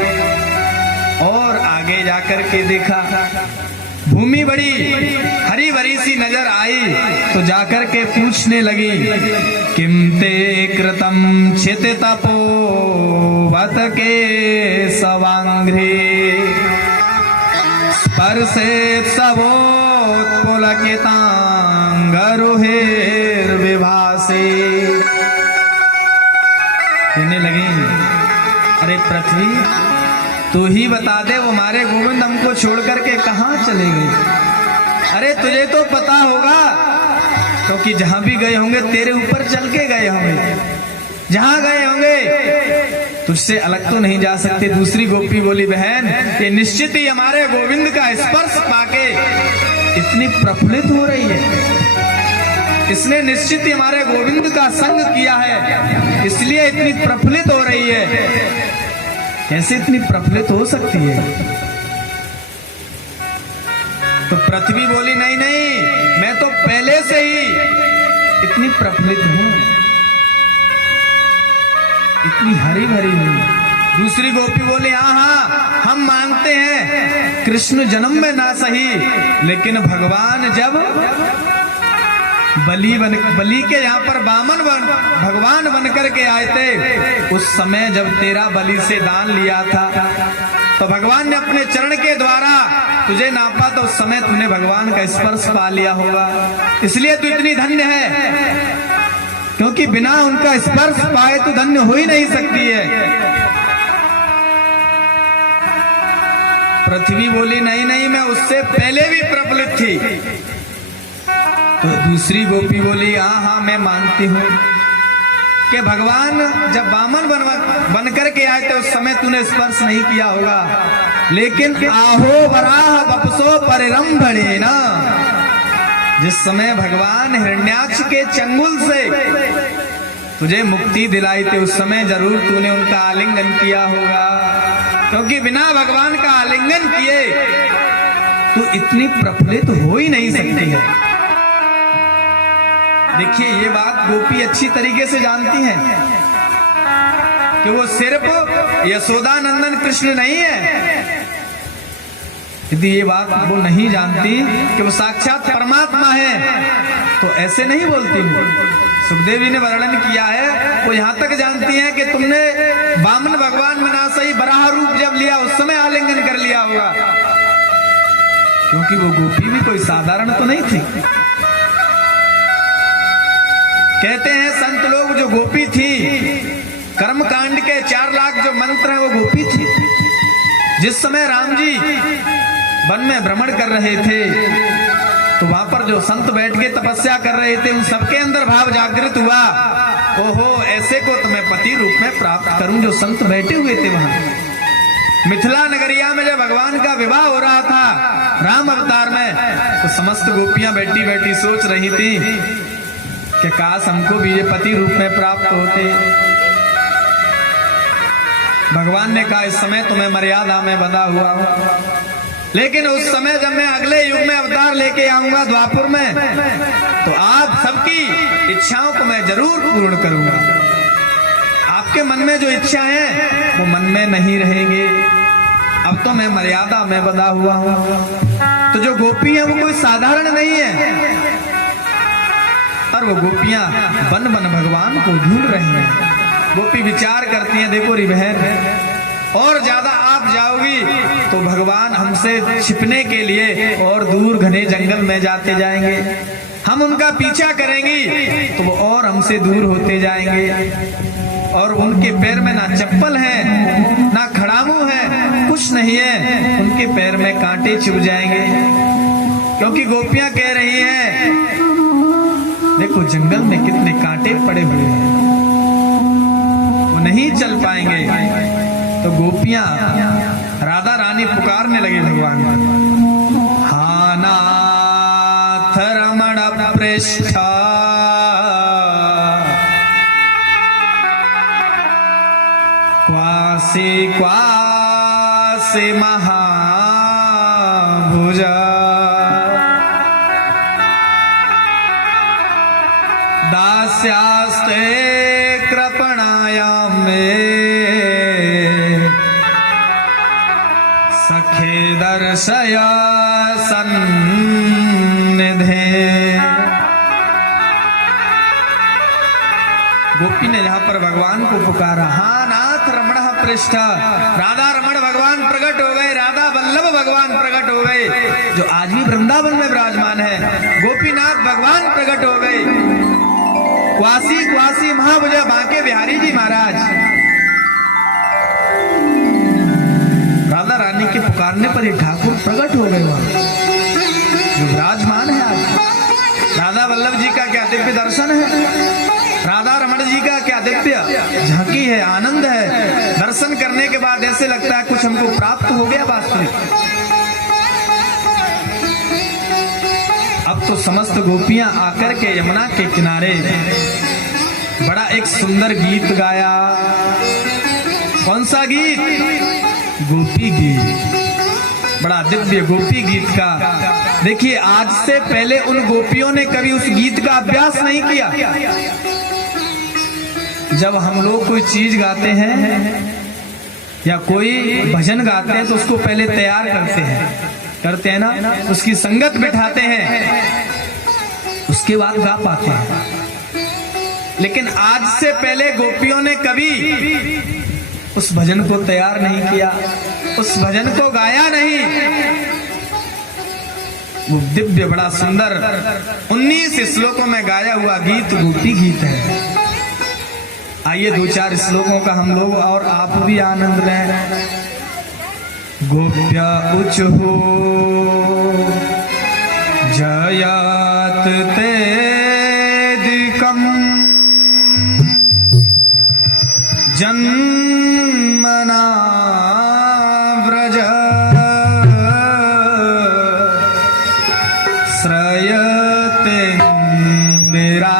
और आगे जाकर के देखा भूमि बड़ी हरी भरी सी नजर आई तो जाकर के पूछने लगी, किम ते कृतम छित तपो वत के सवांघ्रे स्पर्शेत सबोत्पुलकितांगरुहेर विभासे। कहने लगी, अरे पृथ्वी तू ही बता दे वो हमारे गोविंद हमको छोड़ करके कहाँ चले गए? अरे तुझे तो पता होगा क्योंकि जहां भी गए होंगे तेरे ऊपर चल के गए होंगे, जहां गए होंगे तुझसे अलग तो नहीं जा सकते। दूसरी गोपी बोली, बहन ये निश्चित ही हमारे गोविंद का स्पर्श पाके इतनी प्रफुल्लित हो रही है। इसने निश्चित ही हमारे गोविंद का संग किया है, इसलिए इतनी प्रफुल्लित हो रही है। कैसे इतनी प्रफुल्लित हो सकती है? तो पृथ्वी बोली नहीं नहीं, मैं तो पहले से ही इतनी प्रफुल्लित हूं, इतनी हरी भरी हूं। दूसरी गोपी बोली हाँ हाँ, हम मानते हैं कृष्ण जन्म में ना सही, लेकिन भगवान जब बलि के यहाँ पर भगवान बन करके आए थे, उस समय जब तेरा बलि से दान लिया था, तो भगवान ने अपने चरण के द्वारा तुझे नापा, तो उस समय तूने भगवान का स्पर्श पा लिया होगा, इसलिए तू इतनी धन्य है। क्योंकि बिना उनका स्पर्श पाए तो धन्य हो ही नहीं सकती है। पृथ्वी बोली नहीं नहीं, मैं उससे पहले भी प्रफुल्लित थी। तो दूसरी गोपी बोली हाँ हाँ, मैं मानती हूं कि भगवान जब वामन बन करके आए थे, उस समय तूने स्पर्श नहीं किया होगा, लेकिन आहो वराह बपसो परिरंभणे ना, जिस समय भगवान हिरण्याक्ष के चंगुल से तुझे मुक्ति दिलाई थी, उस समय जरूर तूने उनका आलिंगन किया होगा, क्योंकि बिना भगवान का आलिंगन किए तो इतनी प्रफुल्लित हो ही नहीं सकती है। देखिए ये बात गोपी अच्छी तरीके से जानती हैं कि वो सिर्फ यशोदा नंदन कृष्ण नहीं है। यदि ये बात वो नहीं जानती कि वो साक्षात परमात्मा है, तो ऐसे नहीं बोलती वो। सुखदेव जी ने वर्णन किया है, वो यहां तक जानती हैं कि तुमने वामन भगवान में ना सही बराह रूप जब लिया, उस समय आलिंगन कर लिया होगा, क्योंकि वो गोपी भी कोई साधारण तो नहीं थी। कहते हैं संत लोग, जो गोपी थी, कर्म कांड के 4 लाख जो मंत्र हैं वो गोपी थी। जिस समय राम जी वन में भ्रमण कर रहे थे, तो वहां पर जो संत बैठ के तपस्या कर रहे थे, उन सबके अंदर भाव जागृत हुआ, ओहो ऐसे को तो मैं पति रूप में प्राप्त करूं। जो संत बैठे हुए थे वहां मिथिला नगरिया में, जब भगवान का विवाह हो रहा था राम अवतार में, तो समस्त गोपियां बैठी बैठी सोच रही थी कि काश हमको भी ये पति रूप में प्राप्त होते। भगवान ने कहा इस समय तो मैं मर्यादा में बंधा हुआ हूं, लेकिन उस समय जब मैं अगले युग में अवतार लेके आऊंगा द्वापुर में, तो आप सबकी इच्छाओं को मैं जरूर पूर्ण करूंगा। आपके मन में जो इच्छा है वो मन में नहीं रहेंगे। अब तो मैं मर्यादा में बंधा हुआ हूं। तो जो गोपी है वो कोई साधारण नहीं है, और वो गोपियां बन बन भगवान को ढूंढ रही हैं। गोपी विचार करती हैं, देखो री बहन, और ज्यादा आप जाओगी तो भगवान हमसे छिपने के लिए और दूर घने जंगल में जाते जाएंगे, हम उनका पीछा करेंगी तो वो और हमसे दूर होते जाएंगे, और उनके पैर में ना चप्पल है ना खड़ामू है, कुछ नहीं है, उनके पैर में कांटे चुभ जाएंगे। क्योंकि गोपियां कह रही हैं, देखो जंगल में कितने कांटे पड़े हुए हैं, वो नहीं चल पाएंगे। तो गोपियां राधा रानी पुकारने लगे भगवान, हा नाथ रमण पृष्ठा क्वासे क्वासे महाभुजा दास्यास्ते कृपणायां मे सखे दर्शय सन्निधे। गोपी ने यहां पर भगवान को पुकारा, हा नाथ रमण पृष्ठ, राधा रमण भगवान प्रकट हो गए, राधा वल्लभ भगवान प्रकट हो गए, जो आज भी वृंदावन में विराजमान है। गोपीनाथ भगवान प्रकट हो गए। क्वासी क्वासी महाभुजा बांके बिहारी जी महाराज, राधा रानी के पुकारने पर ये ठाकुर प्रकट हो गए वहां, जो विराजमान है आज। राधा वल्लभ जी का क्या दिव्य दर्शन है, राधा रमण जी का क्या दिव्य झांकी है, आनंद है। दर्शन करने के बाद ऐसे लगता है कुछ हमको प्राप्त हो गया वास्तविक। अब तो तो समस्त गोपियां आकर के यमुना के किनारे बड़ा एक सुंदर गीत गाया। कौन सा गीत? गोपी गीत। बड़ा दिव्य गोपी गीत का। देखिए, आज से पहले उन गोपियों ने कभी उस गीत का अभ्यास नहीं किया। जब हम लोग कोई चीज गाते हैं या कोई भजन गाते हैं तो उसको पहले तैयार करते हैं ना, उसकी संगत बिठाते हैं, उसके बाद गा पाते हैं। लेकिन आज से पहले गोपियों ने कभी उस भजन को तैयार नहीं किया, उस भजन को गाया नहीं। वो दिव्य बड़ा सुंदर 19 श्लोकों में गाया हुआ गीत गोपी गीत है। आइए 2-4 श्लोकों का हम लोग और आप भी आनंद लें। गोप्या उचहो जयात तेदिकम जन्मना व्रज श्रयते मेरा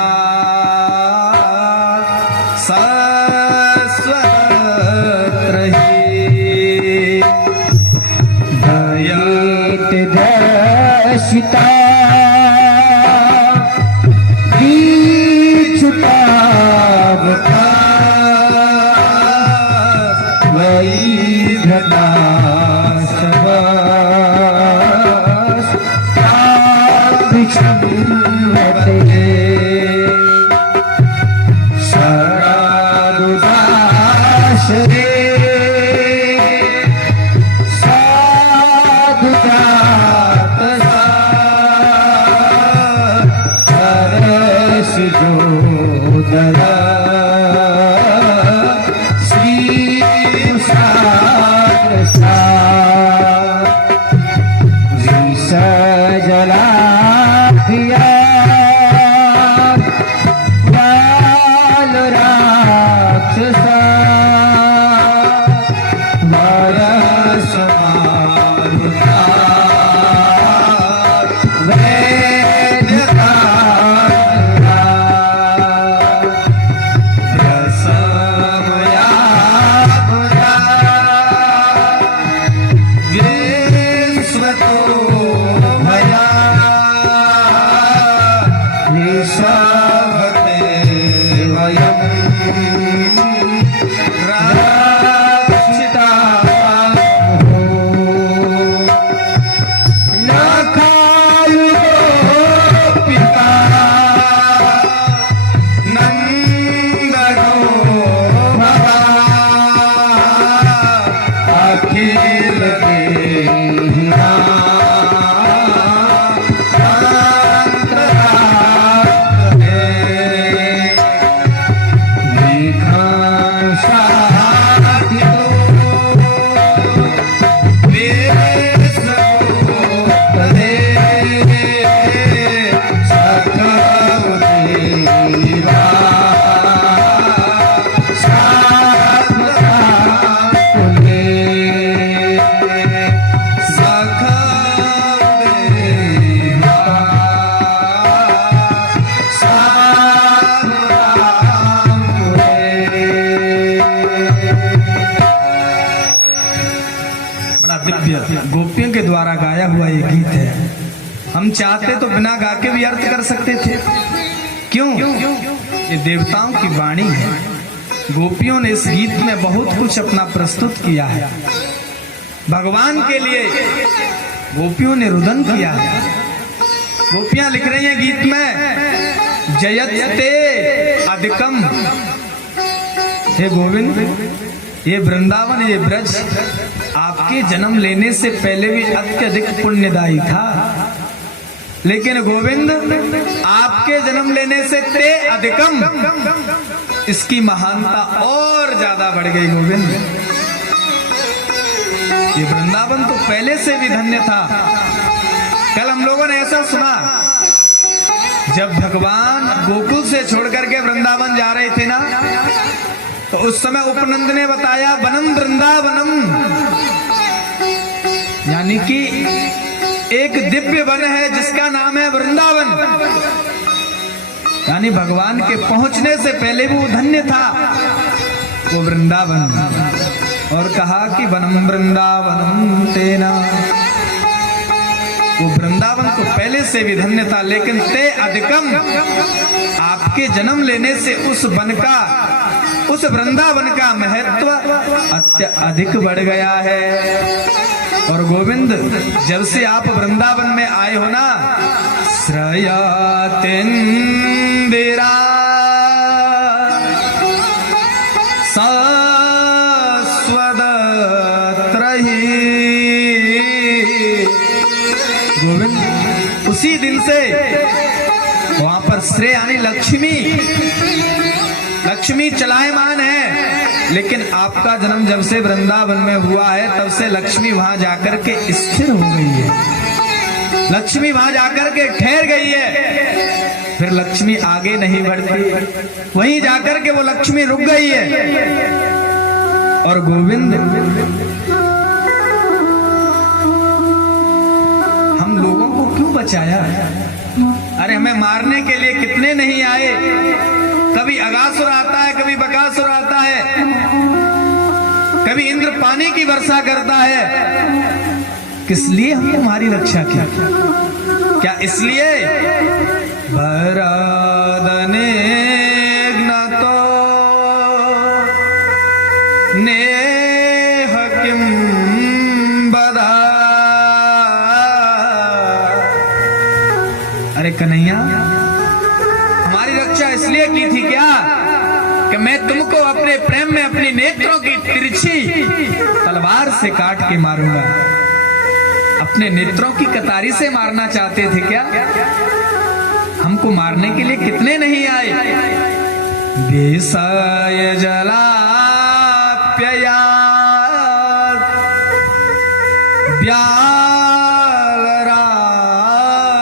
दयित गीछुटा वही घटा शरारुदास रे गोपियों के द्वारा गाया हुआ ये गीत है। हम चाहते तो बिना गा के भी अर्थ कर सकते थे। क्यों? ये देवताओं की वाणी है। गोपियों ने इस गीत में बहुत कुछ अपना प्रस्तुत किया है। भगवान के लिए गोपियों ने रुदन किया है। गोपियां लिख रही हैं गीत में, जयते अधिकम, हे गोविंद, ये वृंदावन, ये ब्रज आपके जन्म लेने से पहले भी अत्यधिक पुण्यदायी था, लेकिन गोविंद आपके जन्म लेने से ते अधिकम, इसकी महानता और ज्यादा बढ़ गई। गोविंद, ये वृंदावन तो पहले से भी धन्य था। कल हम लोगों ने ऐसा सुना, जब भगवान गोकुल से छोड़ करके वृंदावन जा रहे थे ना, तो उस समय उपनंद ने बताया वनम वृंदावनम, यानी कि एक दिव्य वन है जिसका नाम है वृंदावन। यानी भगवान के पहुंचने से पहले भी वो धन्य था, वो वृंदावन। और कहा कि वनम वृंदावनम तेना, वो वृंदावन तो पहले से भी धन्य था, लेकिन ते अधिकम, आपके जन्म लेने से उस वन का, उस वृंदावन का महत्व अधिक बढ़ गया है। और गोविंद, जब से आप वृंदावन में आए हो ना, श्रयतेंदिरा गोविंद, उसी दिन से वहां पर श्रेय यानी लक्ष्मी चलायमान है। लेकिन आपका जन्म जब से वृंदावन में हुआ है, तब से लक्ष्मी वहां जाकर के स्थिर हो गई है, लक्ष्मी वहां जाकर के ठहर गई है। फिर लक्ष्मी आगे नहीं बढ़ती, वहीं जाकर के वो लक्ष्मी रुक गई है। और गोविंद, हम लोगों को क्यों बचाया? अरे हमें मारने के लिए कितने नहीं आए, कभी अगासुर आता है, कभी बकासुर आता है, कभी इंद्र पानी की वर्षा करता है। किस लिए हमने हमारी रक्षा की? क्या इसलिए भरदने तो नेह किम बदा? अरे कन्हैया, हमारी रक्षा इसलिए की थी क्या कि मैं तुमको अपने प्रेम में अपनी नेत्रों की तिरछी तलवार से काट के मारूंगा? अपने नेत्रों की कतारी से मारना चाहते थे क्या? हमको मारने के लिए कितने नहीं आए। विषय जलाप्यया व्याल राक्षसा।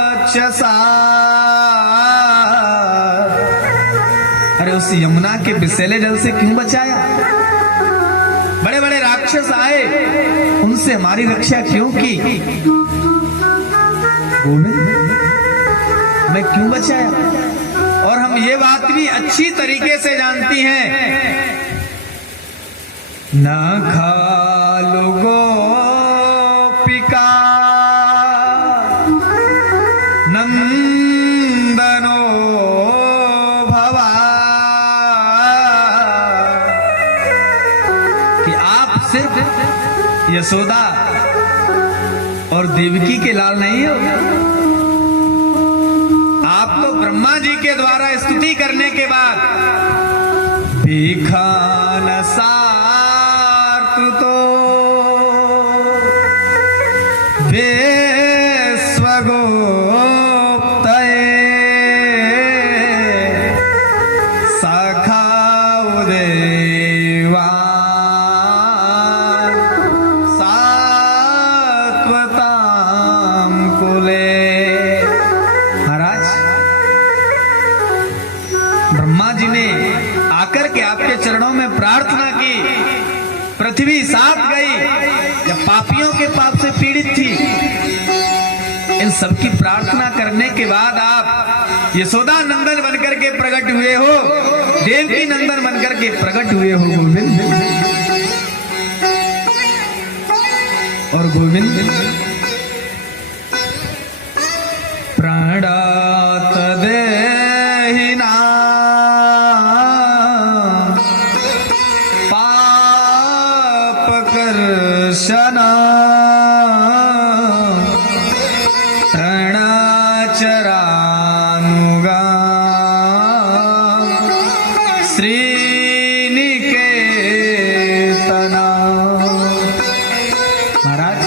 अरे उस यमुना के विषैले जल से क्यों बचाया? बड़े बड़े राक्षस आए, उनसे हमारी रक्षा क्यों की? गोविंद, हमें क्यों बचाया? और हम ये बात भी अच्छी तरीके से जानती हैं, न खालु गोपिका नंदनो भवा, कि आप सिर्फ यशोदा और देवकी के लाल नहीं हो, आप तो ब्रह्मा जी के द्वारा स्तुति करने के बाद भिखान सार्तु तो विश्वगोप्तये सखाउ देवान् सात्वतां कुले। महाराज, ब्रह्मा जी ने आकर के आपके चरणों में प्रार्थना की, पृथ्वी साथ गई, जब पापियों के पाप से पीड़ित थी। इन सबकी प्रार्थना करने के बाद आप यशोदा नंदन बनकर के प्रकट हुए हो, देवकी नंदन बनकर के प्रकट हुए हो गोविंद। और गोविंद, प्राणात देहिना पाप कर्षणा तृणाचरानुगा श्रीनिकेतना। महाराज,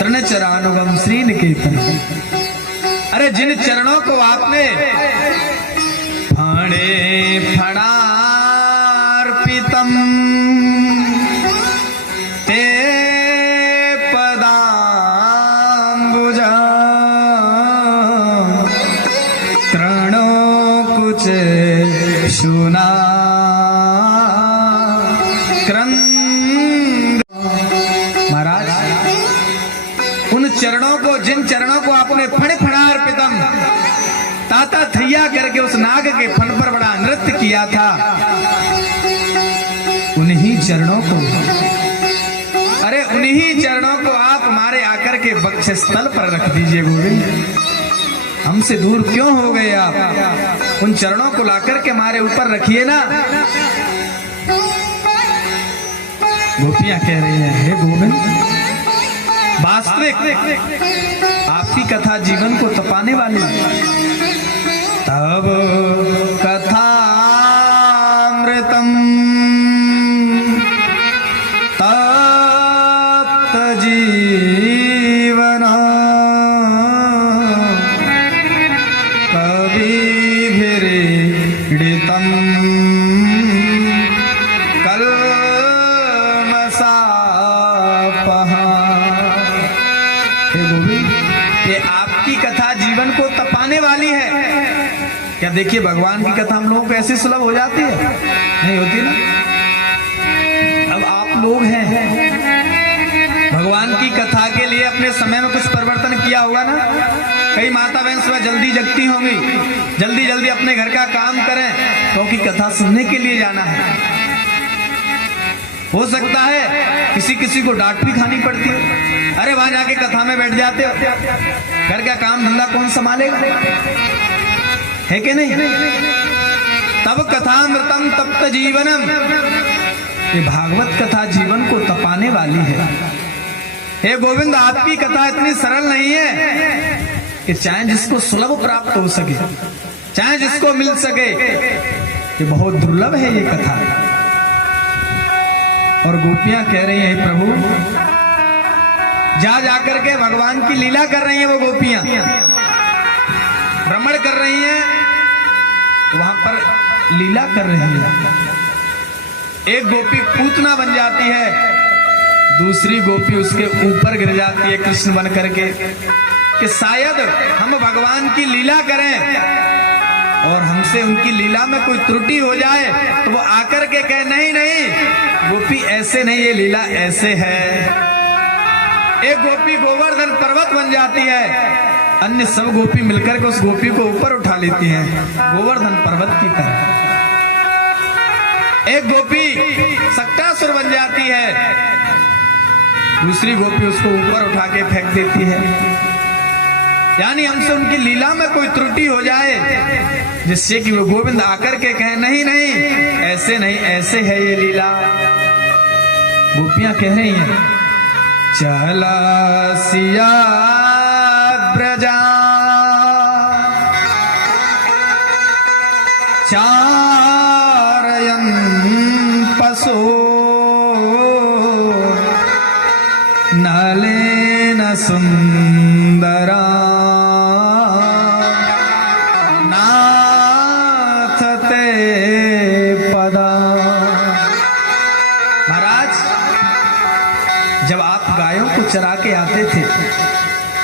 तृणचरानुगम श्रीनिकेतन, अरे जिन चरणों को आपने फणे फणार्पितम ते पदाम्बुजा तृणो कुच शुना क्रंद। महाराज, थैया थैया करके उस नाग के फन पर बड़ा नृत्य किया था, उन्हीं चरणों को, अरे उन्हीं चरणों को आप हमारे आकर के वक्षस्थल पर रख दीजिए गोविंद। हमसे दूर क्यों हो गए आप? उन चरणों को लाकर के हमारे ऊपर रखिए ना। गोपियां कह रही हैं, हे गोविंद, वास्तविक आपकी कथा जीवन को तपाने वाली। तब कथामृतम तप्त जीवन कविभिरीडितम कल्मषापहा। हे गोविंद, ये आपकी कथा जीवन को तपाने वाली है। क्या देखिए, भगवान की कथा हम लोगों को ऐसी सुलभ हो जाती है? नहीं होती ना। अब आप लोग हैं, भगवान की कथा के लिए अपने समय में कुछ परिवर्तन किया होगा ना। कई माता बहन सुबह जल्दी जगती होंगी, जल्दी जल्दी अपने घर का काम करें क्योंकि कथा सुनने के लिए जाना है। हो सकता है किसी किसी को डांट भी खानी पड़ती है, अरे वहां जाके कथा में बैठ जाते हो, घर का काम धंधा कौन संभालेगा, है कि नहीं? तब कथामृतम तप्त जीवनम, ये भागवत कथा जीवन को तपाने वाली है। हे गोविंद, आपकी कथा इतनी सरल नहीं है कि चाहे जिसको सुलभ प्राप्त हो सके, चाहे जिसको मिल सके, ये बहुत दुर्लभ है ये कथा। और गोपियां कह रही हैं, प्रभु जा जाकर के भगवान की लीला कर रही हैं। वो गोपियां भ्रमण कर रही हैं, वहां पर लीला कर रही हैं। एक गोपी पूतना बन जाती है, दूसरी गोपी उसके ऊपर गिर जाती है कृष्ण बन करके, कि शायद हम भगवान की लीला करें और हमसे उनकी लीला में कोई त्रुटि हो जाए तो वो आकर के कहे, नहीं नहीं गोपी ऐसे नहीं, ये लीला ऐसे है। एक गोपी गोवर्धन पर्वत बन जाती है, अन्य सब गोपी मिलकर के उस गोपी को ऊपर उठा लेती हैं गोवर्धन पर्वत की तरह। एक गोपी सक्टासुर बन जाती है, दूसरी गोपी उसको ऊपर उठा के फेंक देती है। यानी हमसे उनकी लीला में कोई त्रुटि हो जाए जिससे कि वो गोविंद आकर के कहें, नहीं नहीं ऐसे नहीं, ऐसे है ये लीला। गोपियां कह रही हैं, चला सिया ब्रजा चारयन पशो नलेन सुंदरा नाथते पदा। महाराज, जब आप गायों को चरा के आते थे,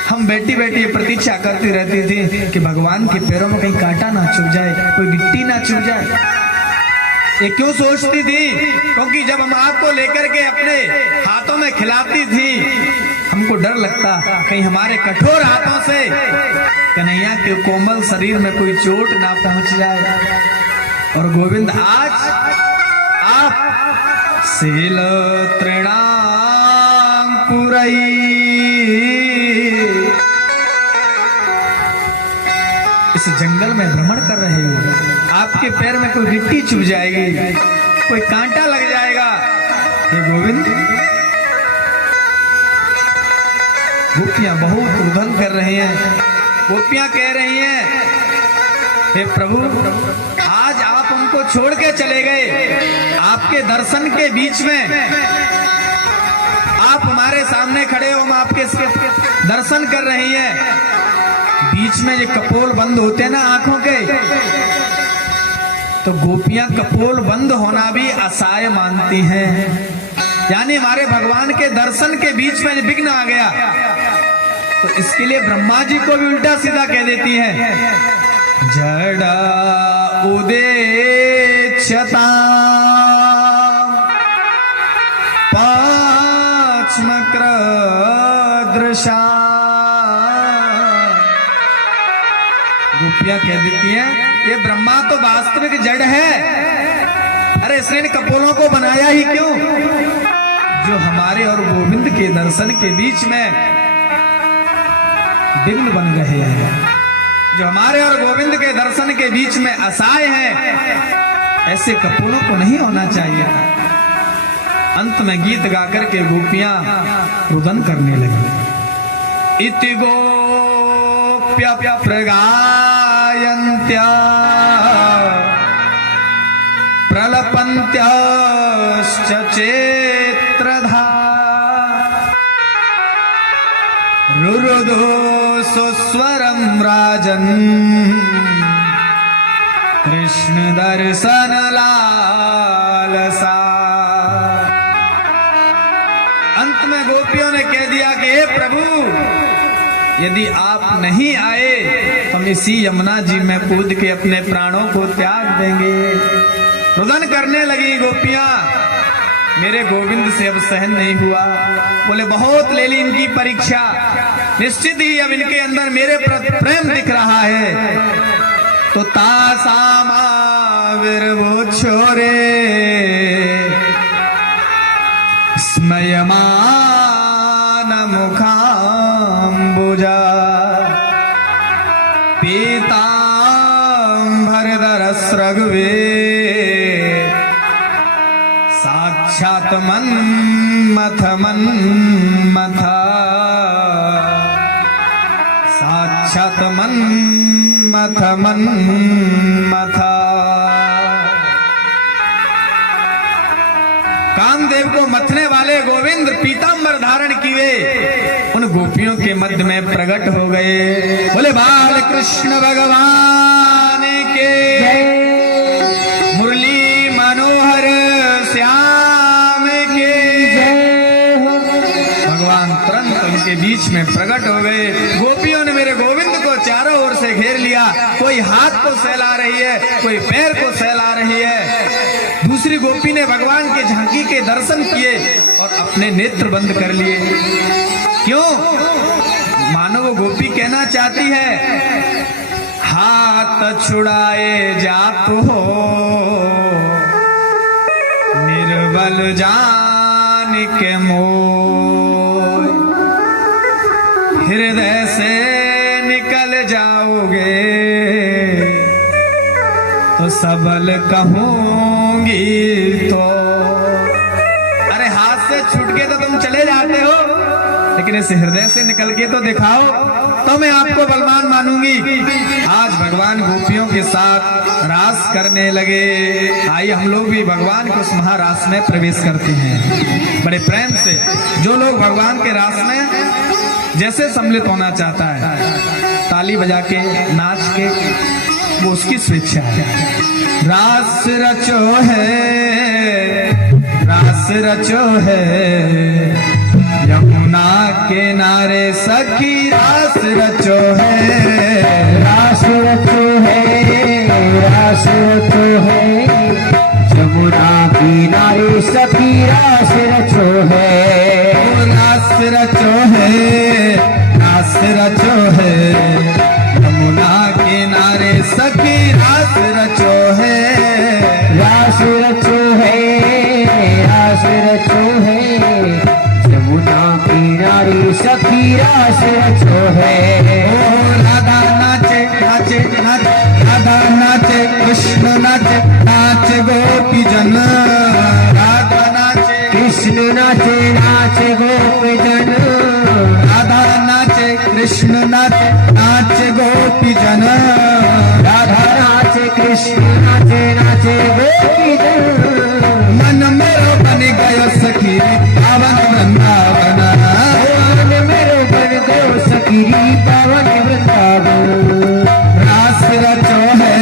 हम बैठी बैठी प्रतीक्षा करती रहती थी कि भगवान के पैरों में कहीं कांटा ना चुभ जाए, कोई गिट्टी ना चुभ जाए। ये क्यों सोचती थी? क्योंकि जब हम आपको लेकर के अपने हाथों में खिलाती थी, हमको डर लगता कहीं हमारे कठोर हाथों से कन्हैया के कोमल शरीर में कोई चोट ना पहुंच जाए। और गोविंद, आज आप शील तृणांकुरई इस जंगल में भ्रमण कर रहे हो, आपके पैर में कोई गिट्टी चुभ जाएगी, कोई कांटा लग जाएगा। हे गोविंद, गोपियां बहुत उधन कर रही हैं। गोपियां कह रही हैं, हे प्रभु, आज आप उनको छोड़ के चले गए, आपके दर्शन के बीच में आप हमारे सामने खड़े हो, हम आपके दर्शन कर रही हैं, बीच में ये कपोल बंद होते हैं ना आंखों के, तो गोपियां कपोल बंद होना भी असहाय मानती हैं। यानी हमारे भगवान के दर्शन के बीच में विघ्न आ गया, तो इसके लिए ब्रह्मा जी को भी उल्टा सीधा कह देती हैं, जड़ा उदेच्छता पाचमक्र दृशा गोपियां कह देती हैं ये ब्रह्मा तो वास्तविक जड़ है, अरे इसने इन कपोलों को बनाया ही क्यों? जो हमारे और गोविंद के दर्शन के बीच में विघ्न बन रहे हैं, जो हमारे और गोविंद के दर्शन के बीच में असहाय हैं, ऐसे कपोलों को नहीं होना चाहिए था। अंत में गीत गाकर के गोपियां रुदन करने लगी। इति गोप्य प्रगायन्त्या प्रलपन्त्यश्च चेत्रधा रुरुदो सुस्वरं राजन् कृष्ण दर्शन लालसा। अंत में गोपियों ने कह दिया कि हे प्रभु, यदि आप नहीं आए तो हम इसी यमुना जी में कूद के अपने प्राणों को त्याग देंगे। रुदन करने लगी गोपियां, मेरे गोविंद से अब सहन नहीं हुआ। बोले बहुत ले ली इनकी परीक्षा, निश्चित ही अब इनके अंदर मेरे प्रति प्रेम दिख रहा है। तो तासामा विरवो छोरे स्मयमान मुखाम्बुजा पीताम्बरधर स्रग्वे साक्षात् मन्मथ मन्मथा साक्षात् मन्मथ मन्मथा। कामदेव को मथने वाले गोविंद पीतांबर धारण किए उन गोपियों के मध्य में प्रकट हो गए। बोले बाल कृष्ण भगवान के मुरली मनोहर श्याम के। भगवान तुरंत उनके बीच में प्रकट हो गए। गोपियों ने मेरे गोविंद को चारों ओर से घेर लिया, कोई हाथ को सहला रही है, कोई पैर को सहला रही है। दूसरी गोपी ने भगवान के झांकी के दर्शन किए और अपने नेत्र बंद कर लिए। क्यों? मानो वो गोपी कहना चाहती है हाथ छुड़ाए जात हो निर्बल जान के मोह, हृदय से निकल जाओगे तो सबल कहूंगी तो। अरे हाथ से छूट के तो तुम चले जाते हो, लेकिन इस हृदय से निकल के तो दिखाओ तो मैं आपको बलवान मानूंगी। आज भगवान गोपियों के साथ रास करने लगे। आइए हम लोग भी भगवान के उस महारास में प्रवेश करते हैं बड़े प्रेम से। जो लोग भगवान के रास में जैसे सम्मिलित होना चाहता है, ताली बजा के नाच के, वो उसकी स्वेच्छा है। रास रचो है, रास रचो है यमुना के नारे सखी, रास रचो है, रास रचो है, रास रचो है यमुना किनारे सखी, रास रचो है। रास रचो है, रास रचो है यमुना किनारे सखी, रास रचो है, रास रचो है, रास रचो है यमुना किनारे सखी, रास रचो है। ओ राधा नाचे नाचे नाचे, राधा नाचे कृष्ण नाचे नाचे गोपी जन, राधा नाचे कृष्ण नाचे नाचे गोपी जन, राधा नाचे कृष्ण नाचे नाचे गोपी जन, राधा नाचे कृष्ण नाचे नाचे गोपी जन। मन मेरो बन गयो सखी पावन वृंदावन, मन मेरो बन गयो सखी पावन वृंदावन। रास रचो है,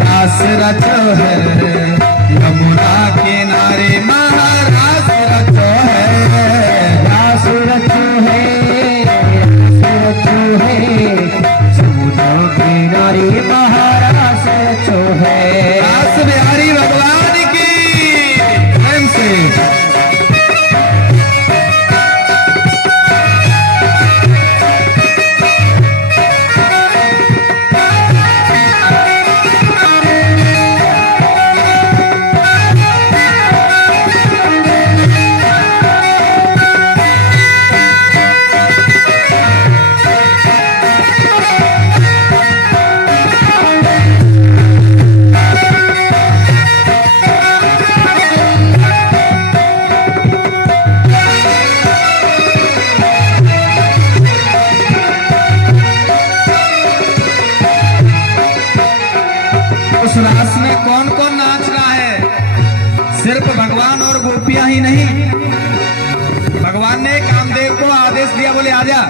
रास रचो है यमुना किनारे महारास रचो है, रास उस रास में कौन कौन नाच रहा है? सिर्फ भगवान और गोपियां ही नहीं। भगवान ने कामदेव को आदेश दिया, बोले आजा।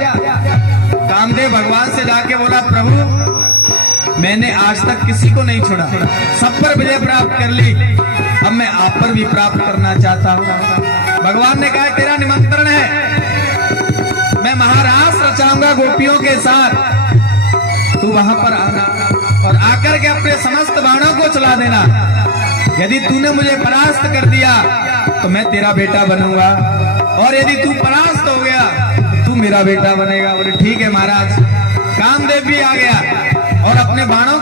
कामदेव भगवान से जाके बोला, प्रभु मैंने आज तक किसी को नहीं छोड़ा, सब पर विजय प्राप्त कर ली, अब मैं आप पर भी प्राप्त करना चाहता हूं। भगवान ने कहा तेरा निमंत्रण है, मैं महारास रचाऊंगा गोपियों के साथ, तू वहां पर आना और आकर के अपने समस्त बाणों को चला देना। यदि तूने मुझे परास्त कर दिया तो मैं तेरा बेटा बनूंगा, और यदि तू परास्त हो गया तो तू मेरा बेटा बनेगा। बोले ठीक है महाराज। कामदेव भी आ गया और अपने बाणों